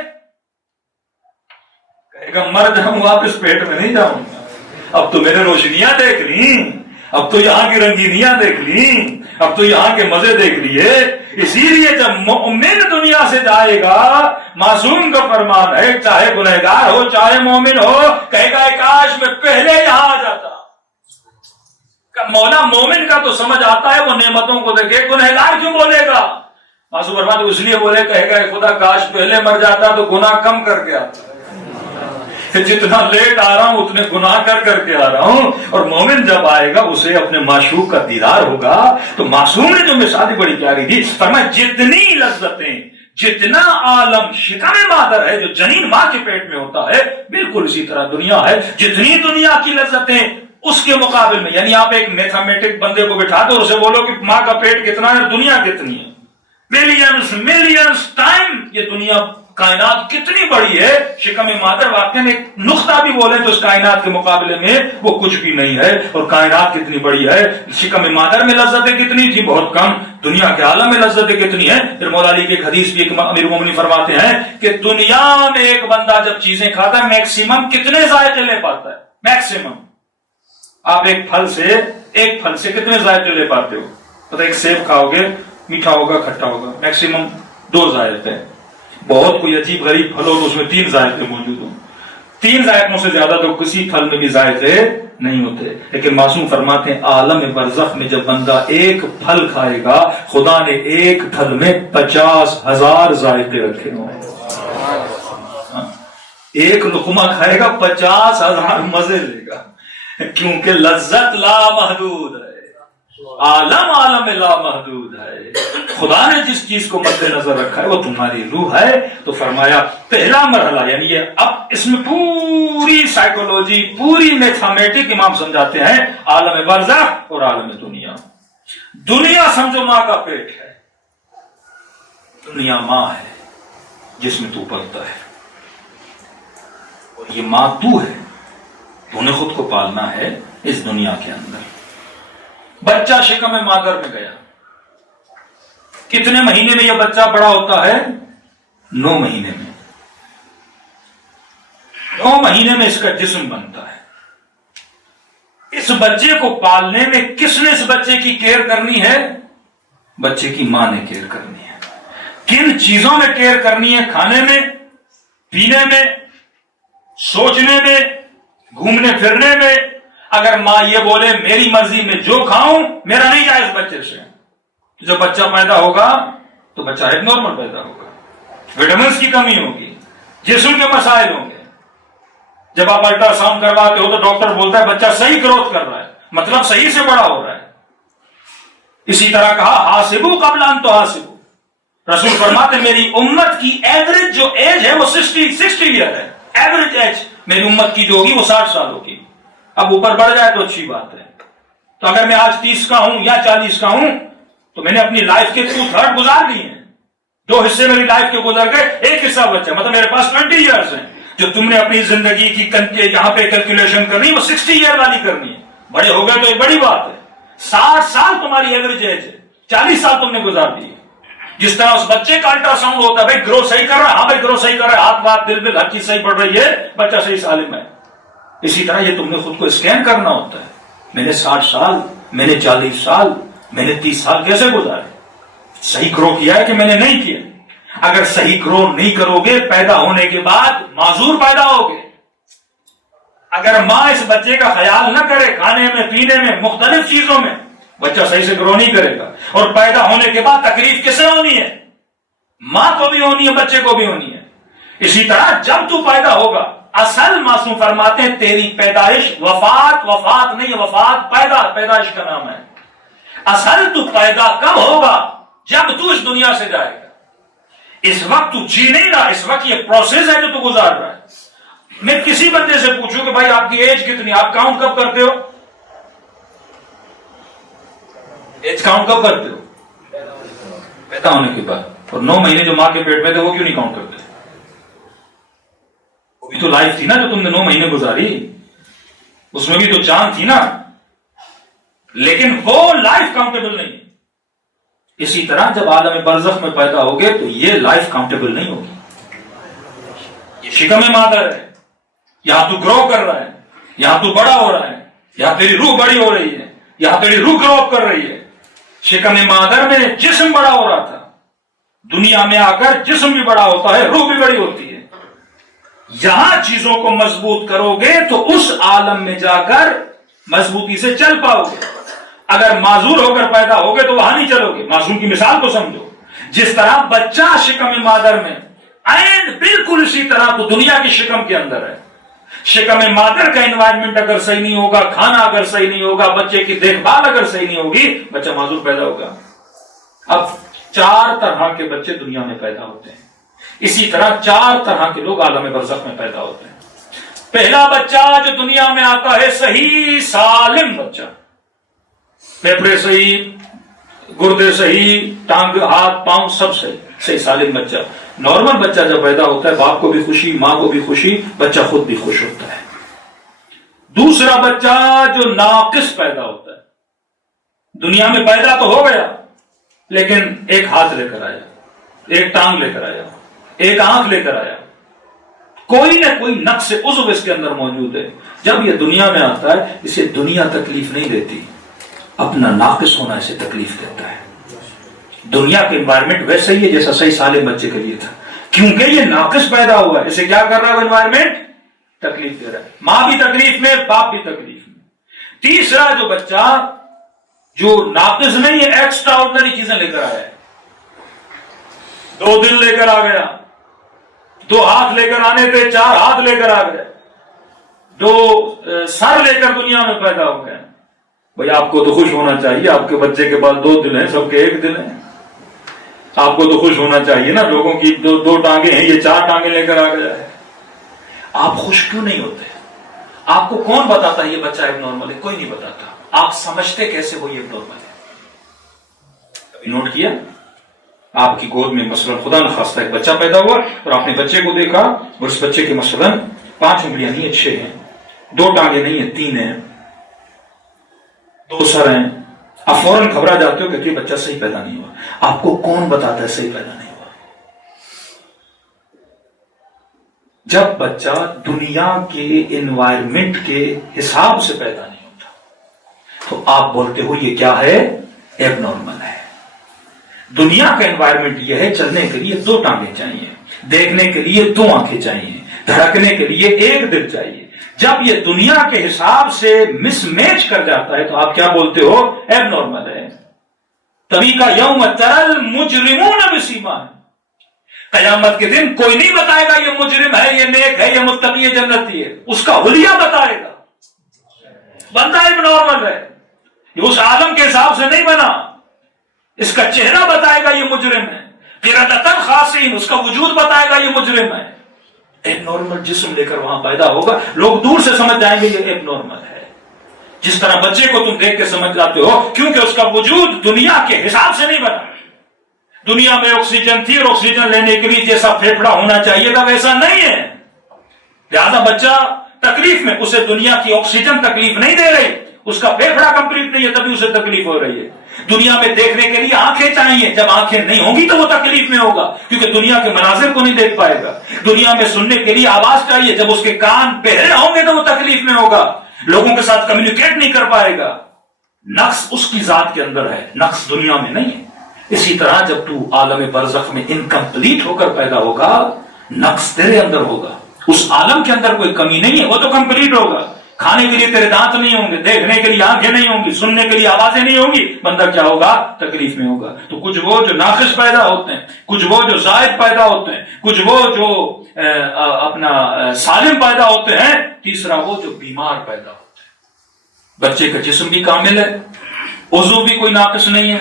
کہے گا مر جاؤں واپس پیٹ میں نہیں جاؤں گا. اب تو میں نے روشنیاں دیکھ لی، اب تو یہاں کی رنگینیاں دیکھ لی، اب تو یہاں کے مزے دیکھ لیے. اسی لیے جب مومن دنیا سے جائے گا، معصوم کا فرمان ہے چاہے گنہگار ہو چاہے مومن ہو، کہے گا کاش میں پہلے یہاں آ جاتا. مولا مومن کا تو سمجھ آتا ہے، وہ نعمتوں کو دیکھے. گنہگار کیوں بولے گا؟ معصوم فرمان اس لیے بولے، کہے گا خدا کاش پہلے مر جاتا تو گناہ کم کر کے آتا. جتنا لیٹ آ رہا ہوں اتنے گناہ کر کے آ رہا ہوں. اور مومن جب آئے گا اسے اپنے معشوق کا دیدار ہوگا. تو معصوم نے جو مثال بڑی پیاری دی، فرمایا جتنی لذتیں، جتنا عالم شکم مادر ہے جو جنین ماں کے پیٹ میں ہوتا ہے، بالکل اسی طرح دنیا ہے. جتنی دنیا کی لذتیں اس کے مقابل میں، یعنی آپ ایک میتھمیٹک بندے کو بٹھا دو اور اسے بولو کہ ماں کا پیٹ کتنا ہے اور دنیا کتنی ہے، ملینز ٹائم یہ دنیا کائنات کتنی بڑی ہے. شکم مادر واقعا ایک نقطہ بھی بولے تو اس کائنات کے مقابلے میں وہ کچھ بھی نہیں ہے. اور کائنات کتنی بڑی ہے، شکم مادر میں لذتیں کتنی تھی؟ بہت کم. دنیا کے عالم میں لذتیں کتنی ہیں؟ پھر مولا علی کی ایک حدیث بھی امیر المومنین فرماتے ہیں کہ دنیا میں ایک بندہ جب چیزیں کھاتا ہے میکسیمم کتنے ذائقے لے پاتا ہے؟ میکسیمم آپ ایک پھل سے کتنے ذائقے لے پاتے ہو؟ پتہ ایک سیب کھاؤ گے میٹھا ہوگا کھٹا ہوگا، میکسیمم 2 ذائقے. بہت کوئی عجیب غریب پھل ہو تو اس میں 3 ذائقے موجود ہوں. 3 ذائقوں سے زیادہ تو کسی پھل میں بھی ذائقے نہیں ہوتے. لیکن معصوم فرماتے ہیں عالم برزخ میں جب بندہ ایک پھل کھائے گا، خدا نے ایک پھل میں 50,000 ذائقے رکھے ہوں. ایک لقمہ کھائے گا 50,000 مزے لے گا، کیونکہ لذت لا محدود ہے، عالم لا محدود ہے. خدا نے جس چیز کو مد نظر رکھا ہے وہ تمہاری روح ہے. تو فرمایا پہلا مرحلہ، یعنی یہ اب اس میں پوری سائیکولوجی، پوری میتھمیٹک امام سمجھاتے ہیں، عالم برزخ اور عالم دنیا. دنیا سمجھو ماں کا پیٹ ہے، دنیا ماں ہے جس میں تو پلتا ہے، اور یہ ماں تو ہے، تو نے خود کو پالنا ہے اس دنیا کے اندر. بچہ شکم مادر میں گیا، کتنے مہینے میں یہ بچہ بڑا ہوتا ہے؟ 9 مہینے میں. 9 مہینے میں اس کا جسم بنتا ہے. اس بچے کو پالنے میں کس نے اس بچے کی کیئر کرنی ہے؟ بچے کی ماں نے کیئر کرنی ہے. کن چیزوں میں کیئر کرنی ہے؟ کھانے میں، پینے میں، سوچنے میں، گھومنے پھرنے میں. اگر ماں یہ بولے میری مرضی میں جو کھاؤں میرا نہیں جائز بچے سے، جب بچہ پیدا ہوگا تو بچہ ایک نارمل پیدا ہوگا، وٹامنس کی کمی ہوگی، جسم کے مسائل ہوں گے. جب آپ الٹرا ساؤنڈ کرواتے ہو تو ڈاکٹر بولتا ہے بچہ صحیح گروتھ کر رہا ہے، مطلب صحیح سے بڑا ہو رہا ہے. اسی طرح کہا حاسبو قبل ان تحاسبو. رسول فرماتے ہیں میری امت کی ایوریج جو ایج ہے وہ 60 ایئر ہے. ایوریج ایج میری امت کی جو ہوگی وہ 60 سال ہوگی. اب اوپر بڑھ جائے تو اچھی بات ہے. تو اگر میں آج 30 کا ہوں یا 40 کا ہوں تو میں نے اپنی لائف کے 2/3 گزار لی ہیں. 2 حصے میری لائف کے گزر گئے، 1 حصہ بچہ، مطلب میرے پاس 20 ایئرز ہیں. جو تم نے اپنی زندگی کی یہاں پہ کیلکولیشن کرنی وہ 60 ایئر والی کرنی ہے. بڑے ہو گئے تو ایک بڑی بات ہے. 60 سال تمہاری ایوریج ایج ہے، 40 سال تم نے گزار دیے. جس طرح اس بچے کا الٹرا ساؤنڈ ہوتا ہے بھائی گرو صحیح کر رہا ہے، ہاں بھائی گرو صحیح کر رہا ہے، ہاتھ بات دل بل ہر چیز صحیح پڑ رہی ہے، بچہ صحیح سالم ہے. اسی طرح یہ تم نے خود کو اسکین کرنا ہوتا ہے. میں نے 60 سال، میں نے 40 سال، میں نے 30 سال کیسے گزارے؟ صحیح گرو کیا ہے کہ میں نے نہیں کیا؟ اگر صحیح گرو نہیں کرو گے پیدا ہونے کے بعد معذور پیدا ہوگے. اگر ماں اس بچے کا خیال نہ کرے کھانے میں پینے میں مختلف چیزوں میں، بچہ صحیح سے گرو نہیں کرے گا. اور پیدا ہونے کے بعد تکلیف کسے ہونی ہے؟ ماں کو بھی ہونی ہے، بچے کو بھی ہونی ہے. اسی طرح جب تو پیدا ہوگا، اصل معصوم فرماتے ہیں تیری پیدائش وفات نہیں ہے، وفات پیدائش کا نام ہے. اصل تو پیدا کب ہوگا؟ جب تو اس دنیا سے جائے گا. اس وقت تو جی نہیں رہا، اس وقت یہ پروسیس ہے جو تو گزار رہا ہے. میں کسی بندے سے پوچھوں کہ بھائی آپ کی ایج کتنی، آپ کاؤنٹ کب کرتے ہو؟ ایج کاؤنٹ کب کرتے ہو؟ پیدا ہونے کے بعد. اور 9 مہینے جو ماں کے پیٹ میں تھے وہ کیوں نہیں کاؤنٹ کرتے؟ وہ بھی تو لائف تھی نا جو تم نے 9 مہینے گزاری، اس میں بھی تو جان تھی نا. لیکن وہ لائف کاؤنٹیبل نہیں. اسی طرح جب عالم برزخ میں پیدا ہوگے تو یہ لائف کاؤنٹیبل نہیں ہوگی. یہ شکم مادر ہے، یہاں تو گرو کر رہا ہے، یہاں تو بڑا ہو رہا ہے، یہاں تیری روح بڑی ہو رہی ہے، یہاں تیری روح گرو اپ کر رہی ہے. شکم مادر میں جسم بڑا ہو رہا تھا، دنیا میں آ کر جسم بھی بڑا ہوتا ہے، روح بھی بڑی ہوتی ہے. یہاں چیزوں کو مضبوط کرو گے تو اس عالم میں جا کر مضبوطی سے چل پاؤ گے. اگر معذور ہو کر پیدا ہوگے تو وہاں نہیں چلو گے. معذور کی مثال کو سمجھو. جس طرح بچہ شکم مادر میں بالکل اسی طرح تو دنیا کی شکم کے اندر ہے. شکم مادر کا انوائرمنٹ اگر صحیح نہیں ہوگا، کھانا اگر صحیح نہیں ہوگا، بچے کی دیکھ بھال اگر صحیح نہیں ہوگی، بچہ معذور پیدا ہوگا. اب 4 طرح کے بچے دنیا میں پیدا ہوتے ہیں. اسی طرح 4 طرح کے لوگ عالم برزخ میں پیدا ہوتے ہیں. پہلا بچہ جو دنیا میں آتا ہے صحیح سالم بچہ، پھیپھڑے صحیح، گردے صحیح، ٹانگ ہاتھ پاؤں سب صحیح سالم بچہ. نارمل بچہ جب پیدا ہوتا ہے باپ کو بھی خوشی، ماں کو بھی خوشی، بچہ خود بھی خوش ہوتا ہے. دوسرا بچہ جو ناقص پیدا ہوتا ہے، دنیا میں پیدا تو ہو گیا لیکن ایک ہاتھ لے کر آیا، ایک ٹانگ لے کر آیا، ایک آنکھ لے کر آیا، کوئی نہ کوئی نقص عضو اس کے اندر موجود ہے. جب یہ دنیا میں آتا ہے اسے دنیا تکلیف نہیں دیتی، اپنا ناقص ہونا اسے تکلیف دیتا ہے. دنیا کا انوائرمنٹ ویسا ہی ہے جیسا صحیح سالم بچے کے لیے تھا، کیونکہ یہ ناقص پیدا ہوا ہے. اسے کیا کر رہا ہے وہ انوائرمنٹ؟ تکلیف دے رہا ہے. ماں بھی تکلیف میں، باپ بھی تکلیف میں. تیسرا جو بچہ جو ناقص نہیں ہے، ایکسٹرا آرڈنری چیزیں لے کر آیا ہے. 2 دل لے کر آ گیا، 2 ہاتھ لے کر آنے تھے 4 ہاتھ لے کر آ گئے، 2 سر لے کر دنیا میں پیدا ہو گئے. بھئی آپ کو تو خوش ہونا چاہیے، آپ کے بچے کے پاس 2 دل ہیں، سب کے 1 دل ہیں. آپ کو تو خوش ہونا چاہیے نا. لوگوں کی 2 ٹانگیں ہیں، یہ 4 ٹانگیں لے کر آ گیا ہے. آپ خوش کیوں نہیں ہوتے؟ آپ کو کون بتاتا ہے یہ بچہ ایب نارمل ہے؟ کوئی نہیں بتاتا. آپ سمجھتے کیسے وہ ایب نارمل ہے؟ کبھی نوٹ کیا؟ آپ کی گود میں مثلا خدا نخواستہ ایک بچہ پیدا ہوا اور آپ نے بچے کو دیکھا اور اس بچے کے مثلا 5 انگلیاں نہیں ہیں، 6 ہیں، 2 ٹانگیں نہیں ہیں، 3 ہیں، 2 سر ہیں. آپ فوراً گھبرا جاتے ہو کہ یہ بچہ صحیح پیدا نہیں ہوا. آپ کو کون بتاتا ہے صحیح پیدا نہیں ہوا؟ جب بچہ دنیا کے انوائرمنٹ کے حساب سے پیدا نہیں ہوتا تو آپ بولتے ہو یہ کیا ہے؟ ایب نارمل ہے. دنیا کا انوائرمنٹ یہ ہے چلنے کے لیے 2 ٹانگیں چاہیے، دیکھنے کے لیے 2 آنکھیں چاہیے، دھڑکنے کے لیے 1 دل چاہیے. جب یہ دنیا کے حساب سے مس میچ کر جاتا ہے تو آپ کیا بولتے ہو؟ ایب نارمل ہے. تبھی کا یوم ترل مجرمون بسیماہم، قیامت کے دن کوئی نہیں بتائے گا یہ مجرم ہے، یہ نیک ہے، یہ متقی ہے، جنتی ہے، اس کا حلیہ بتائے گا. بندہ ایک نارمل ہے، یہ اس عالم کے حساب سے نہیں بنا، اس کا چہرہ بتائے گا یہ مجرم ہے، قردۃ خاسئین، اس کا وجود بتائے گا یہ مجرم ہے. ایک نارمل جسم لے کر وہاں پیدا ہوگا، لوگ دور سے سمجھ جائیں گے یہ ایک نارمل ہے. جس طرح بچے کو تم دیکھ کے سمجھ جاتے ہو، کیونکہ اس کا وجود دنیا کے حساب سے نہیں بنا. دنیا میں آکسیجن تھی اور آکسیجن لینے کے لیے جیسا پھیپھڑا ہونا چاہیے تھا ویسا نہیں ہے. لہذا بچہ تکلیف میں، اسے دنیا کی آکسیجن تکلیف نہیں دے رہی، اس کا پھیپھڑا کمپلیٹ نہیں ہے تبھی اسے تکلیف ہو رہی ہے. دنیا میں دیکھنے کے لیے آنکھیں چاہیے، جب آنکھیں نہیں ہوں گی تو وہ تکلیف میں ہوگا کیونکہ دنیا کے مناظر کو نہیں دیکھ پائے گا. دنیا میں سننے کے لیے آواز چاہیے، جب اس کے کان بہرے ہوں گے تو وہ تکلیف میں ہوگا، لوگوں کے ساتھ کمیونیکیٹ نہیں کر پائے گا. نقص اس کی ذات کے اندر ہے، نقص دنیا میں نہیں ہے. اسی طرح جب تو عالم برزخ میں انکمپلیٹ ہو کر پیدا ہوگا، نقص تیرے اندر ہوگا. اس عالم کے اندر کوئی کمی نہیں ہے، وہ تو کمپلیٹ ہوگا. کھانے کے لیے تیرے دانت نہیں ہوں گے، دیکھنے کے لیے آنکھیں نہیں ہوں گی، سننے کے لیے آوازیں نہیں ہوں گی، بندہ کیا ہوگا؟ تکلیف میں ہوگا. تو کچھ وہ جو ناقص پیدا ہوتے ہیں، کچھ وہ جو زائد پیدا ہوتے ہیں، کچھ وہ جو اپنا سالم پیدا ہوتے ہیں، تیسرا وہ جو بیمار پیدا ہوتے ہیں. بچے کا جسم بھی کامل ہے، عضو بھی کوئی ناقص نہیں ہے،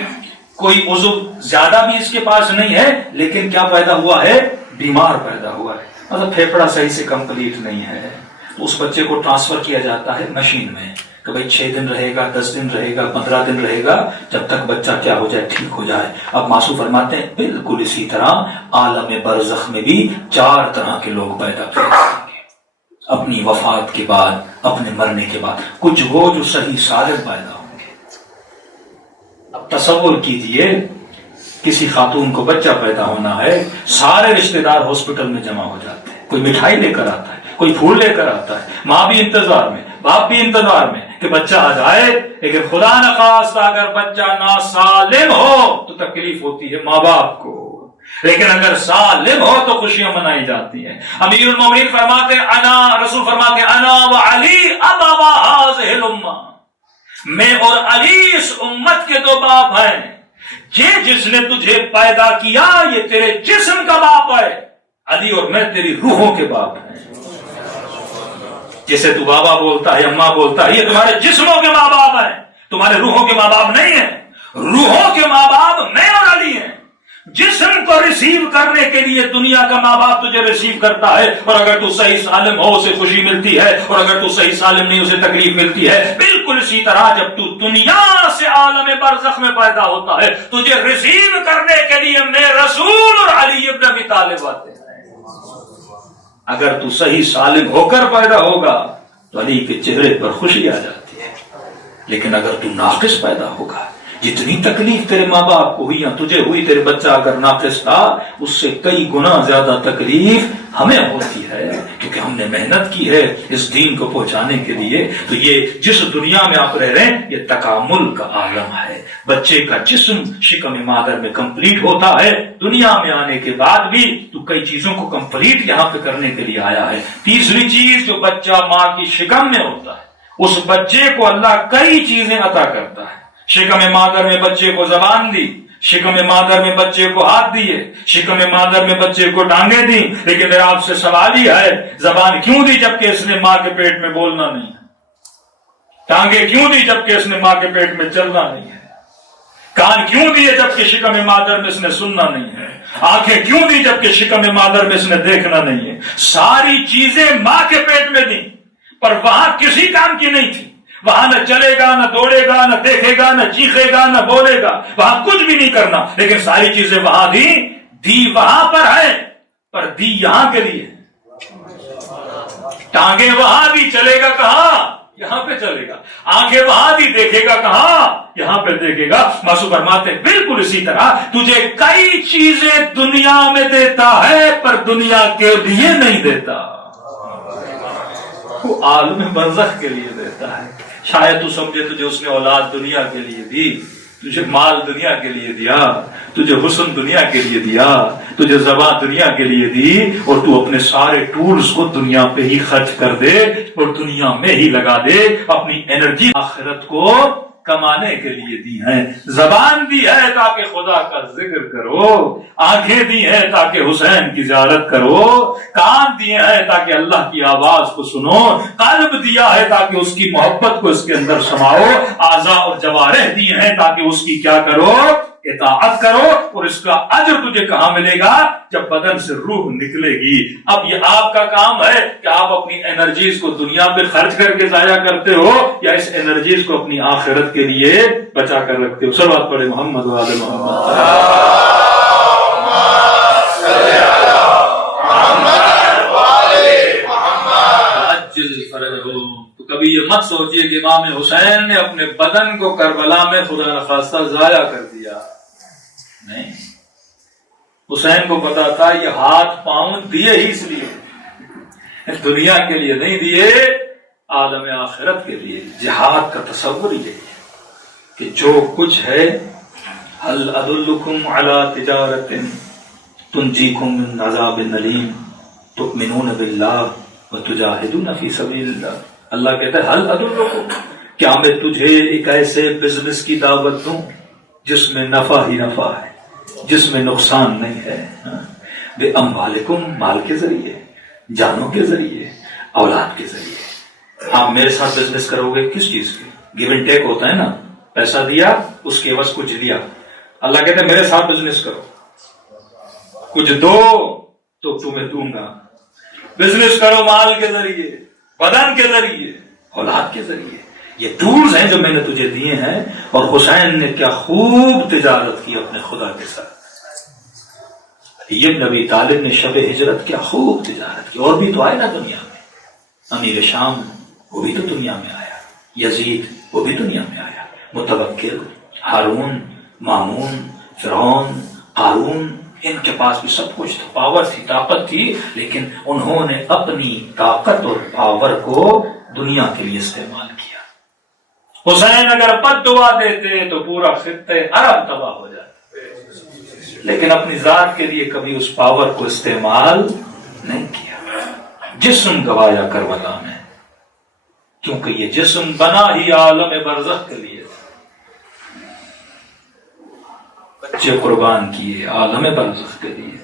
کوئی عضو زیادہ بھی اس کے پاس نہیں ہے، لیکن کیا پیدا ہوا ہے؟ بیمار پیدا ہوا ہے. مطلب پھیپھڑا صحیح سے کمپلیٹ نہیں ہے. تو اس بچے کو ٹرانسفر کیا جاتا ہے مشین میں کہ بھائی 6 دن رہے گا، 10 دن رہے گا، 15 دن رہے گا، جب تک بچہ کیا ہو جائے؟ ٹھیک ہو جائے. اب معصوم فرماتے ہیں بالکل اسی طرح عالم برزخ میں بھی 4 طرح کے لوگ پیدا کیے جائیں گے اپنی وفات کے بعد، اپنے مرنے کے بعد. کچھ وہ جو صحیح سالم پیدا ہوں گے. اب تصور کیجئے کسی خاتون کو بچہ پیدا ہونا ہے، سارے رشتہ دار ہاسپٹل میں جمع ہو جاتے ہیں، کوئی مٹھائی لے کر آتا ہے، کوئی پھول لے کر آتا ہے، ماں بھی انتظار میں، باپ بھی انتظار میں کہ بچہ آ جائے. لیکن خدا نخواستہ اگر بچہ ناسالم ہو تو تکلیف ہوتی ہے ماں باپ کو، لیکن اگر سالم ہو تو خوشیاں منائی جاتی ہیں. امیر المومنین فرماتے ہیں، رسول فرماتے ہیں انا وعلی ابوا هذه الامه، میں اور علی اس امت کے 2 باپ ہیں. یہ جس نے تجھے پیدا کیا یہ تیرے جسم کا باپ ہے، علی اور میں تیری روحوں کے باپ ہیں. جیسے تو بابا بولتا ہے، اماں بولتا ہے، یہ تمہارے جسموں کے ماں باپ ہیں، تمہارے روحوں کے ماں باپ نہیں ہیں. روحوں کے ماں باپ میں اور علی ہیں. جسم کو ریسیو کرنے کے لیے دنیا کا ماں باپ تجھے ریسیو کرتا ہے، اور اگر تو صحیح سالم ہو اسے خوشی ملتی ہے، اور اگر تو صحیح سالم نہیں اسے تکلیف ملتی ہے. بالکل اسی طرح جب تو دنیا سے عالم برزخ میں پیدا ہوتا ہے، تجھے ریسیو کرنے کے لیے میں رسول اور علی ابن ابی طالب آتے ہیں. اگر تو صحیح سالم ہو کر پیدا ہوگا تو علی کے چہرے پر خوشی آ جاتی ہے. لیکن اگر تو ناقص پیدا ہوگا، جتنی تکلیف تیرے ماں باپ کو ہوئی یا تجھے ہوئی، تیرے بچہ اگر ناقص تھا اس سے کئی گنا زیادہ تکلیف ہمیں ہوتی ہے، کیونکہ ہم نے محنت کی ہے اس دین کو پہنچانے کے لیے. تو یہ جس دنیا میں آپ رہ رہے ہیں یہ تکامل کا عالم ہے. بچے کا جسم شکم مادر میں کمپلیٹ ہوتا ہے، دنیا میں آنے کے بعد بھی تو کئی چیزوں کو کمپلیٹ یہاں پہ کرنے کے لیے آیا ہے. تیسری چیز، جو بچہ ماں کی شکم میں ہوتا ہے اس بچے کو اللہ کئی چیزیں عطا کرتا ہے. شکم مادر میں بچے کو زبان دی، شکم مادر میں بچے کو ہاتھ دیے، شکم مادر میں بچے کو ٹانگیں دی. لیکن میرا آپ سے سوال ہی ہے، زبان کیوں دی جبکہ اس نے ماں کے پیٹ میں بولنا نہیں ہے؟ ٹانگیں کیوں دی جبکہ اس نے ماں کے پیٹ میں چلنا نہیں ہے؟ کان کیوں دیے جبکہ شکم مادر میں اس نے سننا نہیں ہے؟ آنکھیں کیوں دی جبکہ شکم مادر میں اس نے دیکھنا نہیں ہے؟ ساری چیزیں ماں کے پیٹ میں دی، پر وہاں کسی کام کی نہیں تھی. وہاں نہ چلے گا، نہ دوڑے گا، نہ دیکھے گا، نہ چیخے گا، نہ بولے گا، وہاں کچھ بھی نہیں کرنا. لیکن ساری چیزیں وہاں دی وہاں پر ہے، پر دی یہاں کے لیے. ٹانگیں وہاں دی، چلے گا کہاں؟ یہاں پہ چلے گا. آنکھیں وہاں دی، دیکھے گا کہاں؟ یہاں پہ دیکھے گا. معصوم فرماتے ہیں بالکل اسی طرح تجھے کئی چیزیں دنیا میں دیتا ہے پر دنیا کے لیے نہیں دیتا، وہ عالم برزخ کے لیے دیتا ہے. شاید تو سمجھے تجھے اس نے اولاد دنیا کے لیے دی، تجھے مال دنیا کے لیے دیا، تجھے حسن دنیا کے لیے دیا، تجھے زبان دنیا کے لیے دی، اور تو اپنے سارے ٹولز کو دنیا پہ ہی خرچ کر دے اور دنیا میں ہی لگا دے، اپنی انرجی آخرت کو کمانے کے لیے دی ہیں. زبان دی ہے تاکہ خدا کا ذکر کرو، آنکھیں دی ہیں تاکہ حسین کی زیارت کرو، کان دیے ہیں تاکہ اللہ کی آواز کو سنو، قلب دیا ہے تاکہ اس کی محبت کو اس کے اندر سماؤ، اعضاء اور جوارح دیے ہیں تاکہ اس کی کیا کرو، اطاعت کرو. اور اس کا اجر تجھے کہاں ملے گا؟ جب بدن سے روح نکلے گی. اب یہ آپ کا کام ہے کہ آپ اپنی انرجیز کو دنیا پہ خرچ کر کے ضائع کرتے ہو یا اس انرجیز کو اپنی آخرت کے لیے بچا کر رکھتے ہو. صلوات پڑھے محمد و آل محمد. تو کبھی یہ مت سوچئے کہ امام حسین نے اپنے بدن کو کربلا میں خدا نخواستہ ضائع کر دیا. نہیں، حسین کو پتا تھا یہ ہاتھ پاؤں دیے ہی اس لیے، دنیا کے لیے نہیں دیے، عالم آخرت کے لیے. جہاد کا تصور یہ ہے کہ جو کچھ ہے، هل ادلکم علی تجارت تنجیکم من عذاب علیم تؤمنون باللہ وتجاہدون فی سبیل اللہ. اللہ کہتا ہے هل ادلکم، کیا میں تجھے ایک ایسے بزنس کی دعوت دوں جس میں نفع ہی نفع ہے، جس میں نقصان نہیں ہے. بے اموالکم، مال کے ذریعے، جانوں کے ذریعے، اولاد کے ذریعے. آپ میرے ساتھ بزنس کرو گے کس چیز کی؟ گیو اینڈ ٹیک ہوتا ہے نا، پیسہ دیا اس کے عوض کچھ دیا. اللہ کہتے ہیں میرے ساتھ بزنس کرو، کچھ دو تو تمہیں دوں گا. بزنس کرو مال کے ذریعے، بدن کے ذریعے، اولاد کے ذریعے. یہ ٹولز ہیں جو میں نے تجھے دیے ہیں. اور حسین نے کیا خوب تجارت کی اپنے خدا کے ساتھ. یہ نبی طالب نے شب ہجرت کیا خوب تجارت کی. اور بھی تو آئے نا دنیا میں، امیر شام وہ بھی تو دنیا میں آیا، یزید وہ بھی دنیا میں آیا، متوکل، ہارون، مامون، فرعون، قارون، ان کے پاس بھی سب کچھ تھا، پاور تھی، طاقت تھی، لیکن انہوں نے اپنی طاقت اور پاور کو دنیا کے لیے استعمال کیا. حسین اگر بد دعا دیتے تو پورا خطے عرب تباہ ہو جاتے، لیکن اپنی ذات کے لیے کبھی اس پاور کو استعمال نہیں کیا. جسم گوایا کربلا میں، کیونکہ یہ جسم بنا ہی عالم برزخ کے لیے. بچے قربان کیے عالم برزخ کے لیے،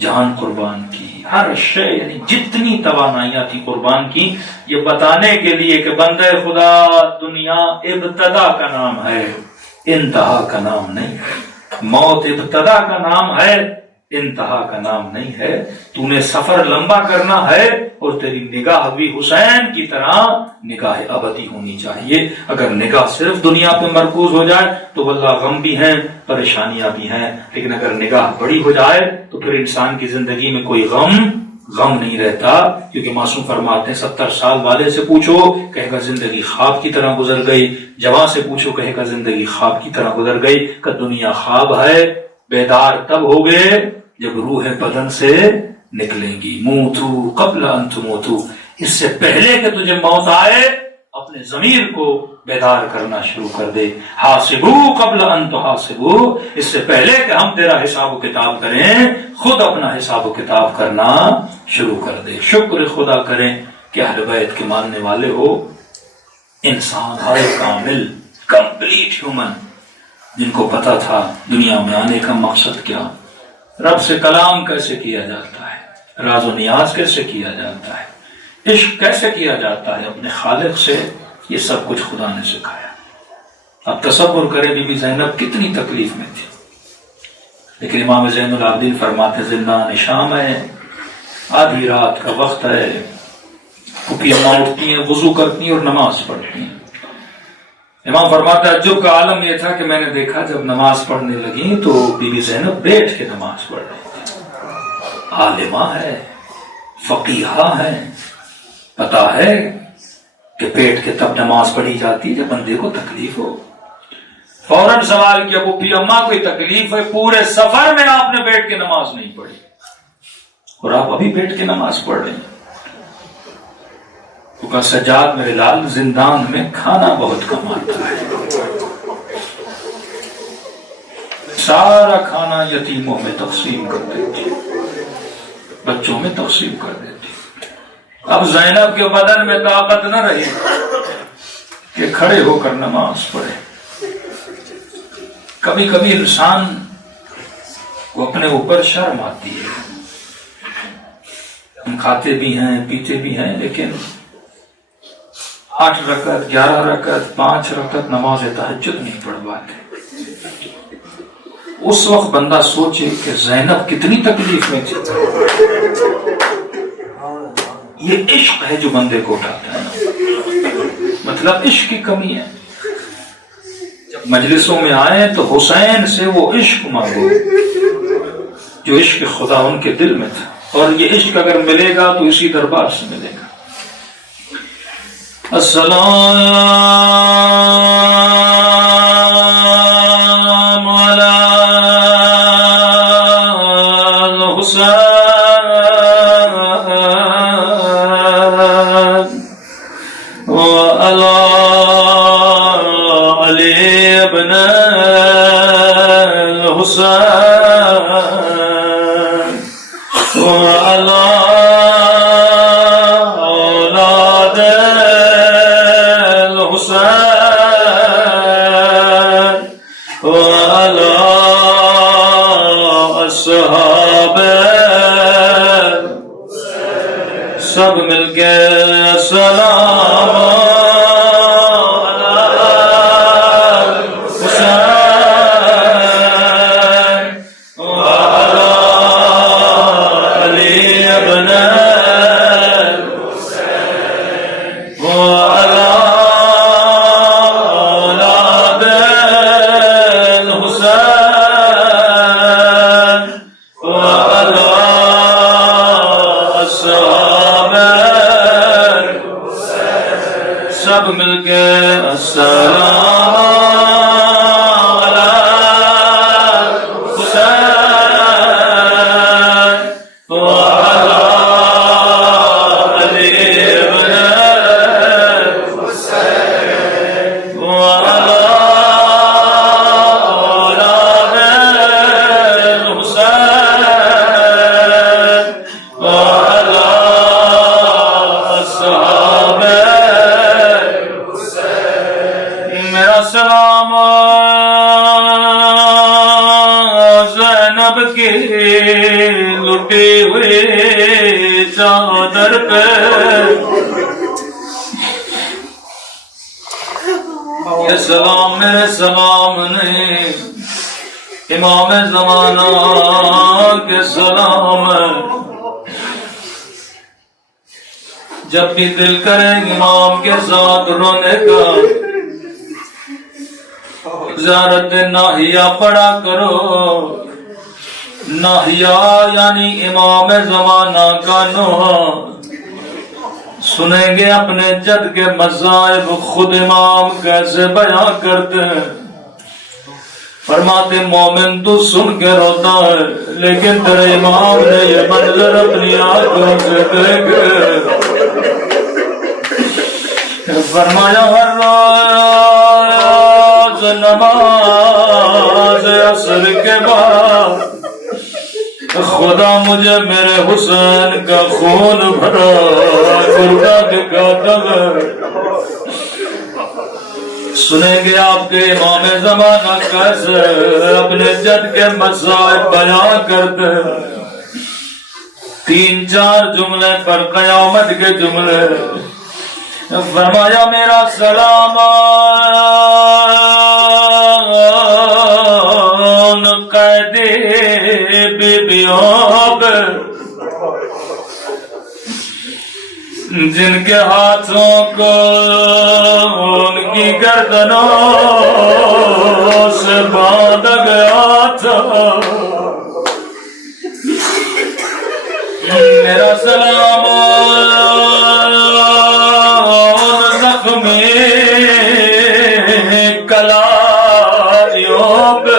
جان قربان کی، ہر شے یعنی جتنی توانائیاں تھی قربان کی، یہ بتانے کے لیے کہ بندے خدا دنیا ابتدا کا نام ہے، انتہا کا نام نہیں ہے. موت ابتدا کا نام ہے، انتہا کا نام نہیں ہے. تو نے سفر لمبا کرنا ہے اور تیری نگاہ بھی حسین کی طرح نگاہ ابدی ہونی چاہیے. اگر نگاہ صرف دنیا پہ مرکوز ہو جائے تو واللہ غم بھی ہیں، پریشانیاں بھی ہیں، لیکن اگر نگاہ بڑی ہو جائے تو پھر انسان کی زندگی میں کوئی غم نہیں رہتا. کیونکہ معصوم فرماتے ہیں 70 سال والے سے پوچھو کہے گا زندگی خواب کی طرح گزر گئی، جوان سے پوچھو کہے گا زندگی خواب کی طرح گزر گئی. کہ دنیا خواب ہے، بیدار تب ہو گئے جب روح بدن سے نکلیں گی. موتو قبل ان تموتو، اس سے پہلے کہ تجھے موت آئے اپنے ضمیر کو بیدار کرنا شروع کر دے. حاسبو قبل ان تحاسبو، اس سے پہلے کہ ہم تیرا حساب و کتاب کریں خود اپنا حساب و کتاب کرنا شروع کر دے. شکر خدا کریں کہ اہل بیت کے ماننے والے ہو، انسان ہے کامل، کمپلیٹ ہیومن، جن کو پتا تھا دنیا میں آنے کا مقصد کیا، رب سے کلام کیسے کیا جاتا ہے، راز و نیاز کیسے کیا جاتا ہے، عشق کیسے کیا جاتا ہے اپنے خالق سے. یہ سب کچھ خدا نے سکھایا. اب تصور کریں بی بی زینب کتنی تکلیف میں تھی، لیکن امام زین العابدین فرماتے زندان شام ہے، آدھی رات کا وقت ہے، پھوپھی اماں اٹھتی ہیں، وضو کرتی ہیں اور نماز پڑھتی ہیں. امام فرماتا ہے عجب کا عالم یہ تھا کہ میں نے دیکھا جب نماز پڑھنے لگی تو بی بی زینب بیٹھ کے نماز پڑھ رہی تھی. عالمہ ہے، فقیہہ ہے، پتا ہے کہ بیٹھ کے تب نماز پڑھی جاتی جب بندے کو تکلیف ہو. فوراً سوال کیا پھوپھی اماں کوئی تکلیف ہے؟ پورے سفر میں آپ نے بیٹھ کے نماز نہیں پڑھی اور آپ ابھی بیٹھ کے نماز پڑھ رہے ہیں. تو کہا سجاد میرے لال زندان میں کھانا بہت کم آتا ہے، سارا کھانا یتیموں میں تقسیم کر دیتی، بچوں میں تقسیم کر دیتی. اب زینب کے بدن میں طاقت نہ رہی، کہ کھڑے ہو کر نماز پڑھے۔ کبھی کبھی انسان کو اپنے اوپر شرم آتی ہے، ہم کھاتے بھی ہیں پیتے بھی ہیں لیکن 8 رکعت 11 رکعت 5 رکعت نماز تہجد نہیں پڑھ پاتے۔ اس وقت بندہ سوچے کہ زینب کتنی تکلیف میں تھی۔ یہ عشق ہے جو بندے کو اٹھاتا ہے، مطلب عشق کی کمی ہے۔ جب مجلسوں میں آئے تو حسین سے وہ عشق مانگو جو عشق خدا ان کے دل میں تھا، اور یہ عشق اگر ملے گا تو اسی دربار سے ملے گا۔ السلام علی الحسین وعلی علی ابن الحسین وعلی اولاد الحسین وعلی اصحاب سب مل کے سلام سب مل کے السلام علی حسین وعلی علی ابن حسین وعلی اولاد الحسین وعلی اصحاب سلام زینب کی لٹی ہوئی چادر پہ، یہ سلام میرے سلام نہیں، امام زمانہ کے سلام ہے۔ جب بھی دل کرے امام کے ساتھ رونے کا، زیارت ناہیہ پڑھا کرو۔ ناہیہ یعنی امام زمانہ کا نوحہ، سنیں گے اپنے جد کے مذاہب خود امام کیسے بیان کرتے ہیں۔ فرماتے مومن تو سن کے روتا ہے لیکن تیرے امام نے یہ منظر اپنی آنکھوں سے دیکھے۔ فرمایا ہر روز نماز عصر کے بعد خدا مجھے میرے حسین کا خون بھرا گردہ دکھاتا ہے۔ سنیں گے آپ کے امام زمانہ کیسے اپنے جد کے مذاہب بیان کرتے ہیں۔ 3-4 جملے پر قیامت کے جملے۔ فرمایا میرا سلام قیدی بیبیوں پہ، جن کے ہاتھوں کو ان کی گردنوں سے باندھ گیا تھا۔ میرا سلام زخمی کلاریوں پہ،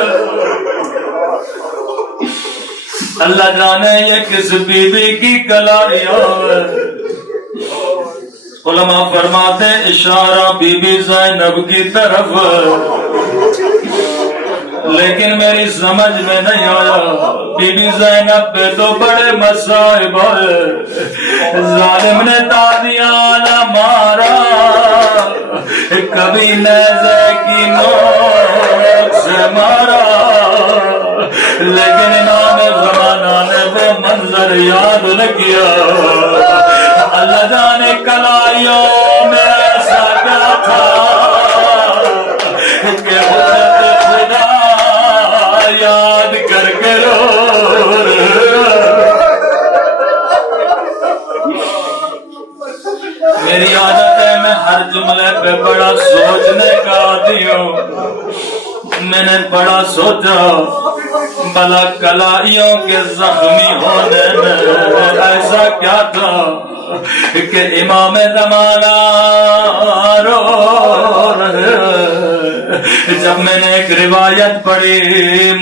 اللہ جانے یہ کس بی بی کی کلاریوں ہے۔ علماء فرماتے اشارہ بی بی زینب کی طرف، لیکن میری سمجھ میں نہیں آیا بی بی زینب پہ تو بڑے مصائب آئے، ظالم نے تازیانہ مارا، کبھی نیزے کی نوک سے مارا، لیکن امام زمانہ نے وہ منظر یاد نہ کیا۔ اللہ جانے کلائیوں میں ایسا کیا تھا کہ حضرت خدا یاد کر کے رو میری عادت ہے میں ہر جملے پہ بڑا سوچنے کا عادی ہوں۔ میں نے بڑا سوچا بلا کلائیوں کے زخمی ہونے میں ایسا کیا تھا کہ امام زمانہ رو رہے۔ جب میں نے ایک روایت پڑھی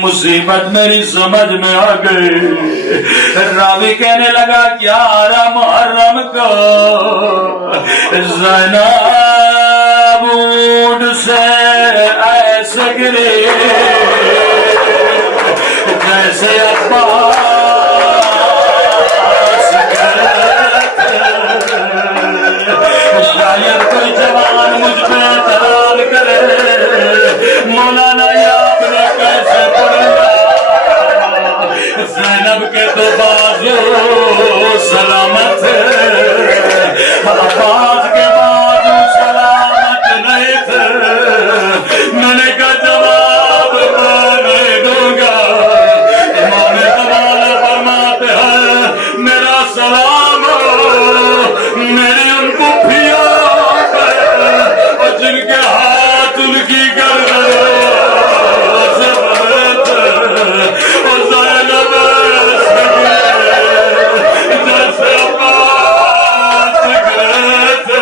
مصیبت میری سمجھ میں آ گئی۔ راوی کہنے لگا کیا رہا محرم کو زینب اونٹ سے ایسے گری جیسے عباس شاید کوئی جوان مجھ پہ اعتراض کرے مولانا یہ آپ نے کیسے پڑھا؟ زینب کے تو بازو سلامت عباس کے بازو سلامت نہیں تھے۔ میں نے کہا جواب میں نہیں دوں گا۔ امام زمانہ فرماتے ہیں میرا سلام میری ان پھوپھیوں پہ اور جن کے ہاتھ ان کی گردن سے بھرے تھے اور زینب جیسے عباس گئے تھے۔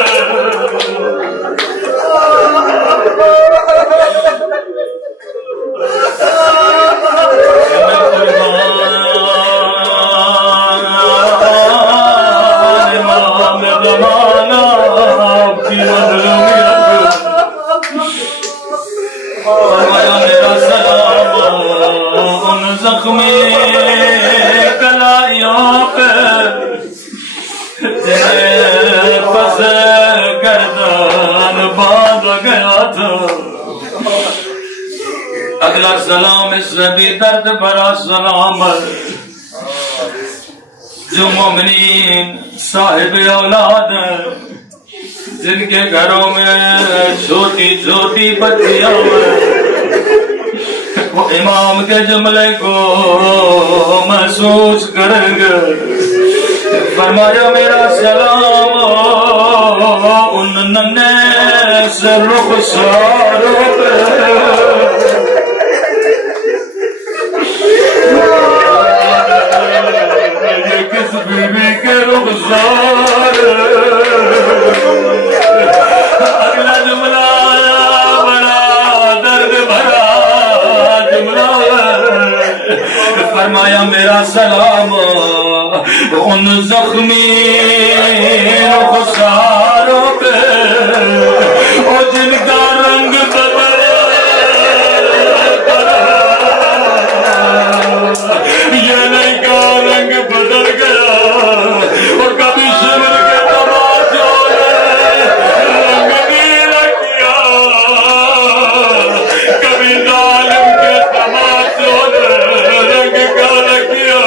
میرا سلام ان زخمی کلائیوں پہ جنہیں پس گردن باندھ گیا تھا۔ اگلا سلام اس سے بھی درد بھرا سلام جو مومنین صاحب اولاد ہیں جن کے گھروں میں چھوٹی چھوٹی بچیاں وہ امام کے جملے کو محسوس کریں گے۔ فرمایا میرا سلام ان ننھے سے رخساروں پہ کس بیوی کے رخسار۔ اگلا جملہ بڑا درد بھرا جملہ فرمایا میرا سلام ان زخمی رخساروں پہ اور جن کا رنگ بدل یہ نہیں کا رنگ بدل گیا اور کبھی شمر کے تماشوں نے رنگ نیلا کیا کبھی ظالم کے تماشوں نے رنگ کالا کیا۔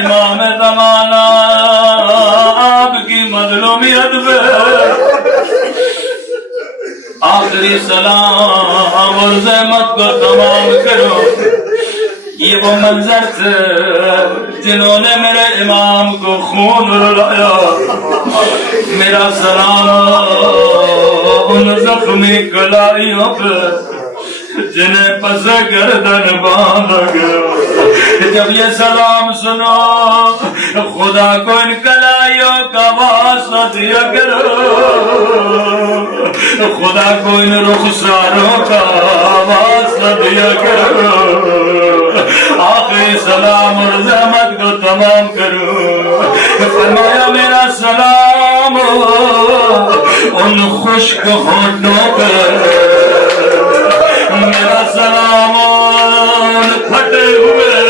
امام زمانہ آپ کی مظلومیت میں آخری سلام اور زحمت کو تمام کرو۔ یہ وہ منظر تھے جنہوں نے میرے امام کو خون رلایا۔ میرا سلام ان زخمی کلائیوں پہ جنہیں پس گردن باندھ گیا۔ جب یہ سلام سنو خدا کو ان کلائیوں کا واسطہ دیا کرو، خدا کو ان رخساروں کا واسطہ دیا کرو، آخری سلام اور زحمت کو تمام کرو۔ فرمایا میرا سلام ان خشک ہونٹوں پہ میرا سلام پھٹے ہوئے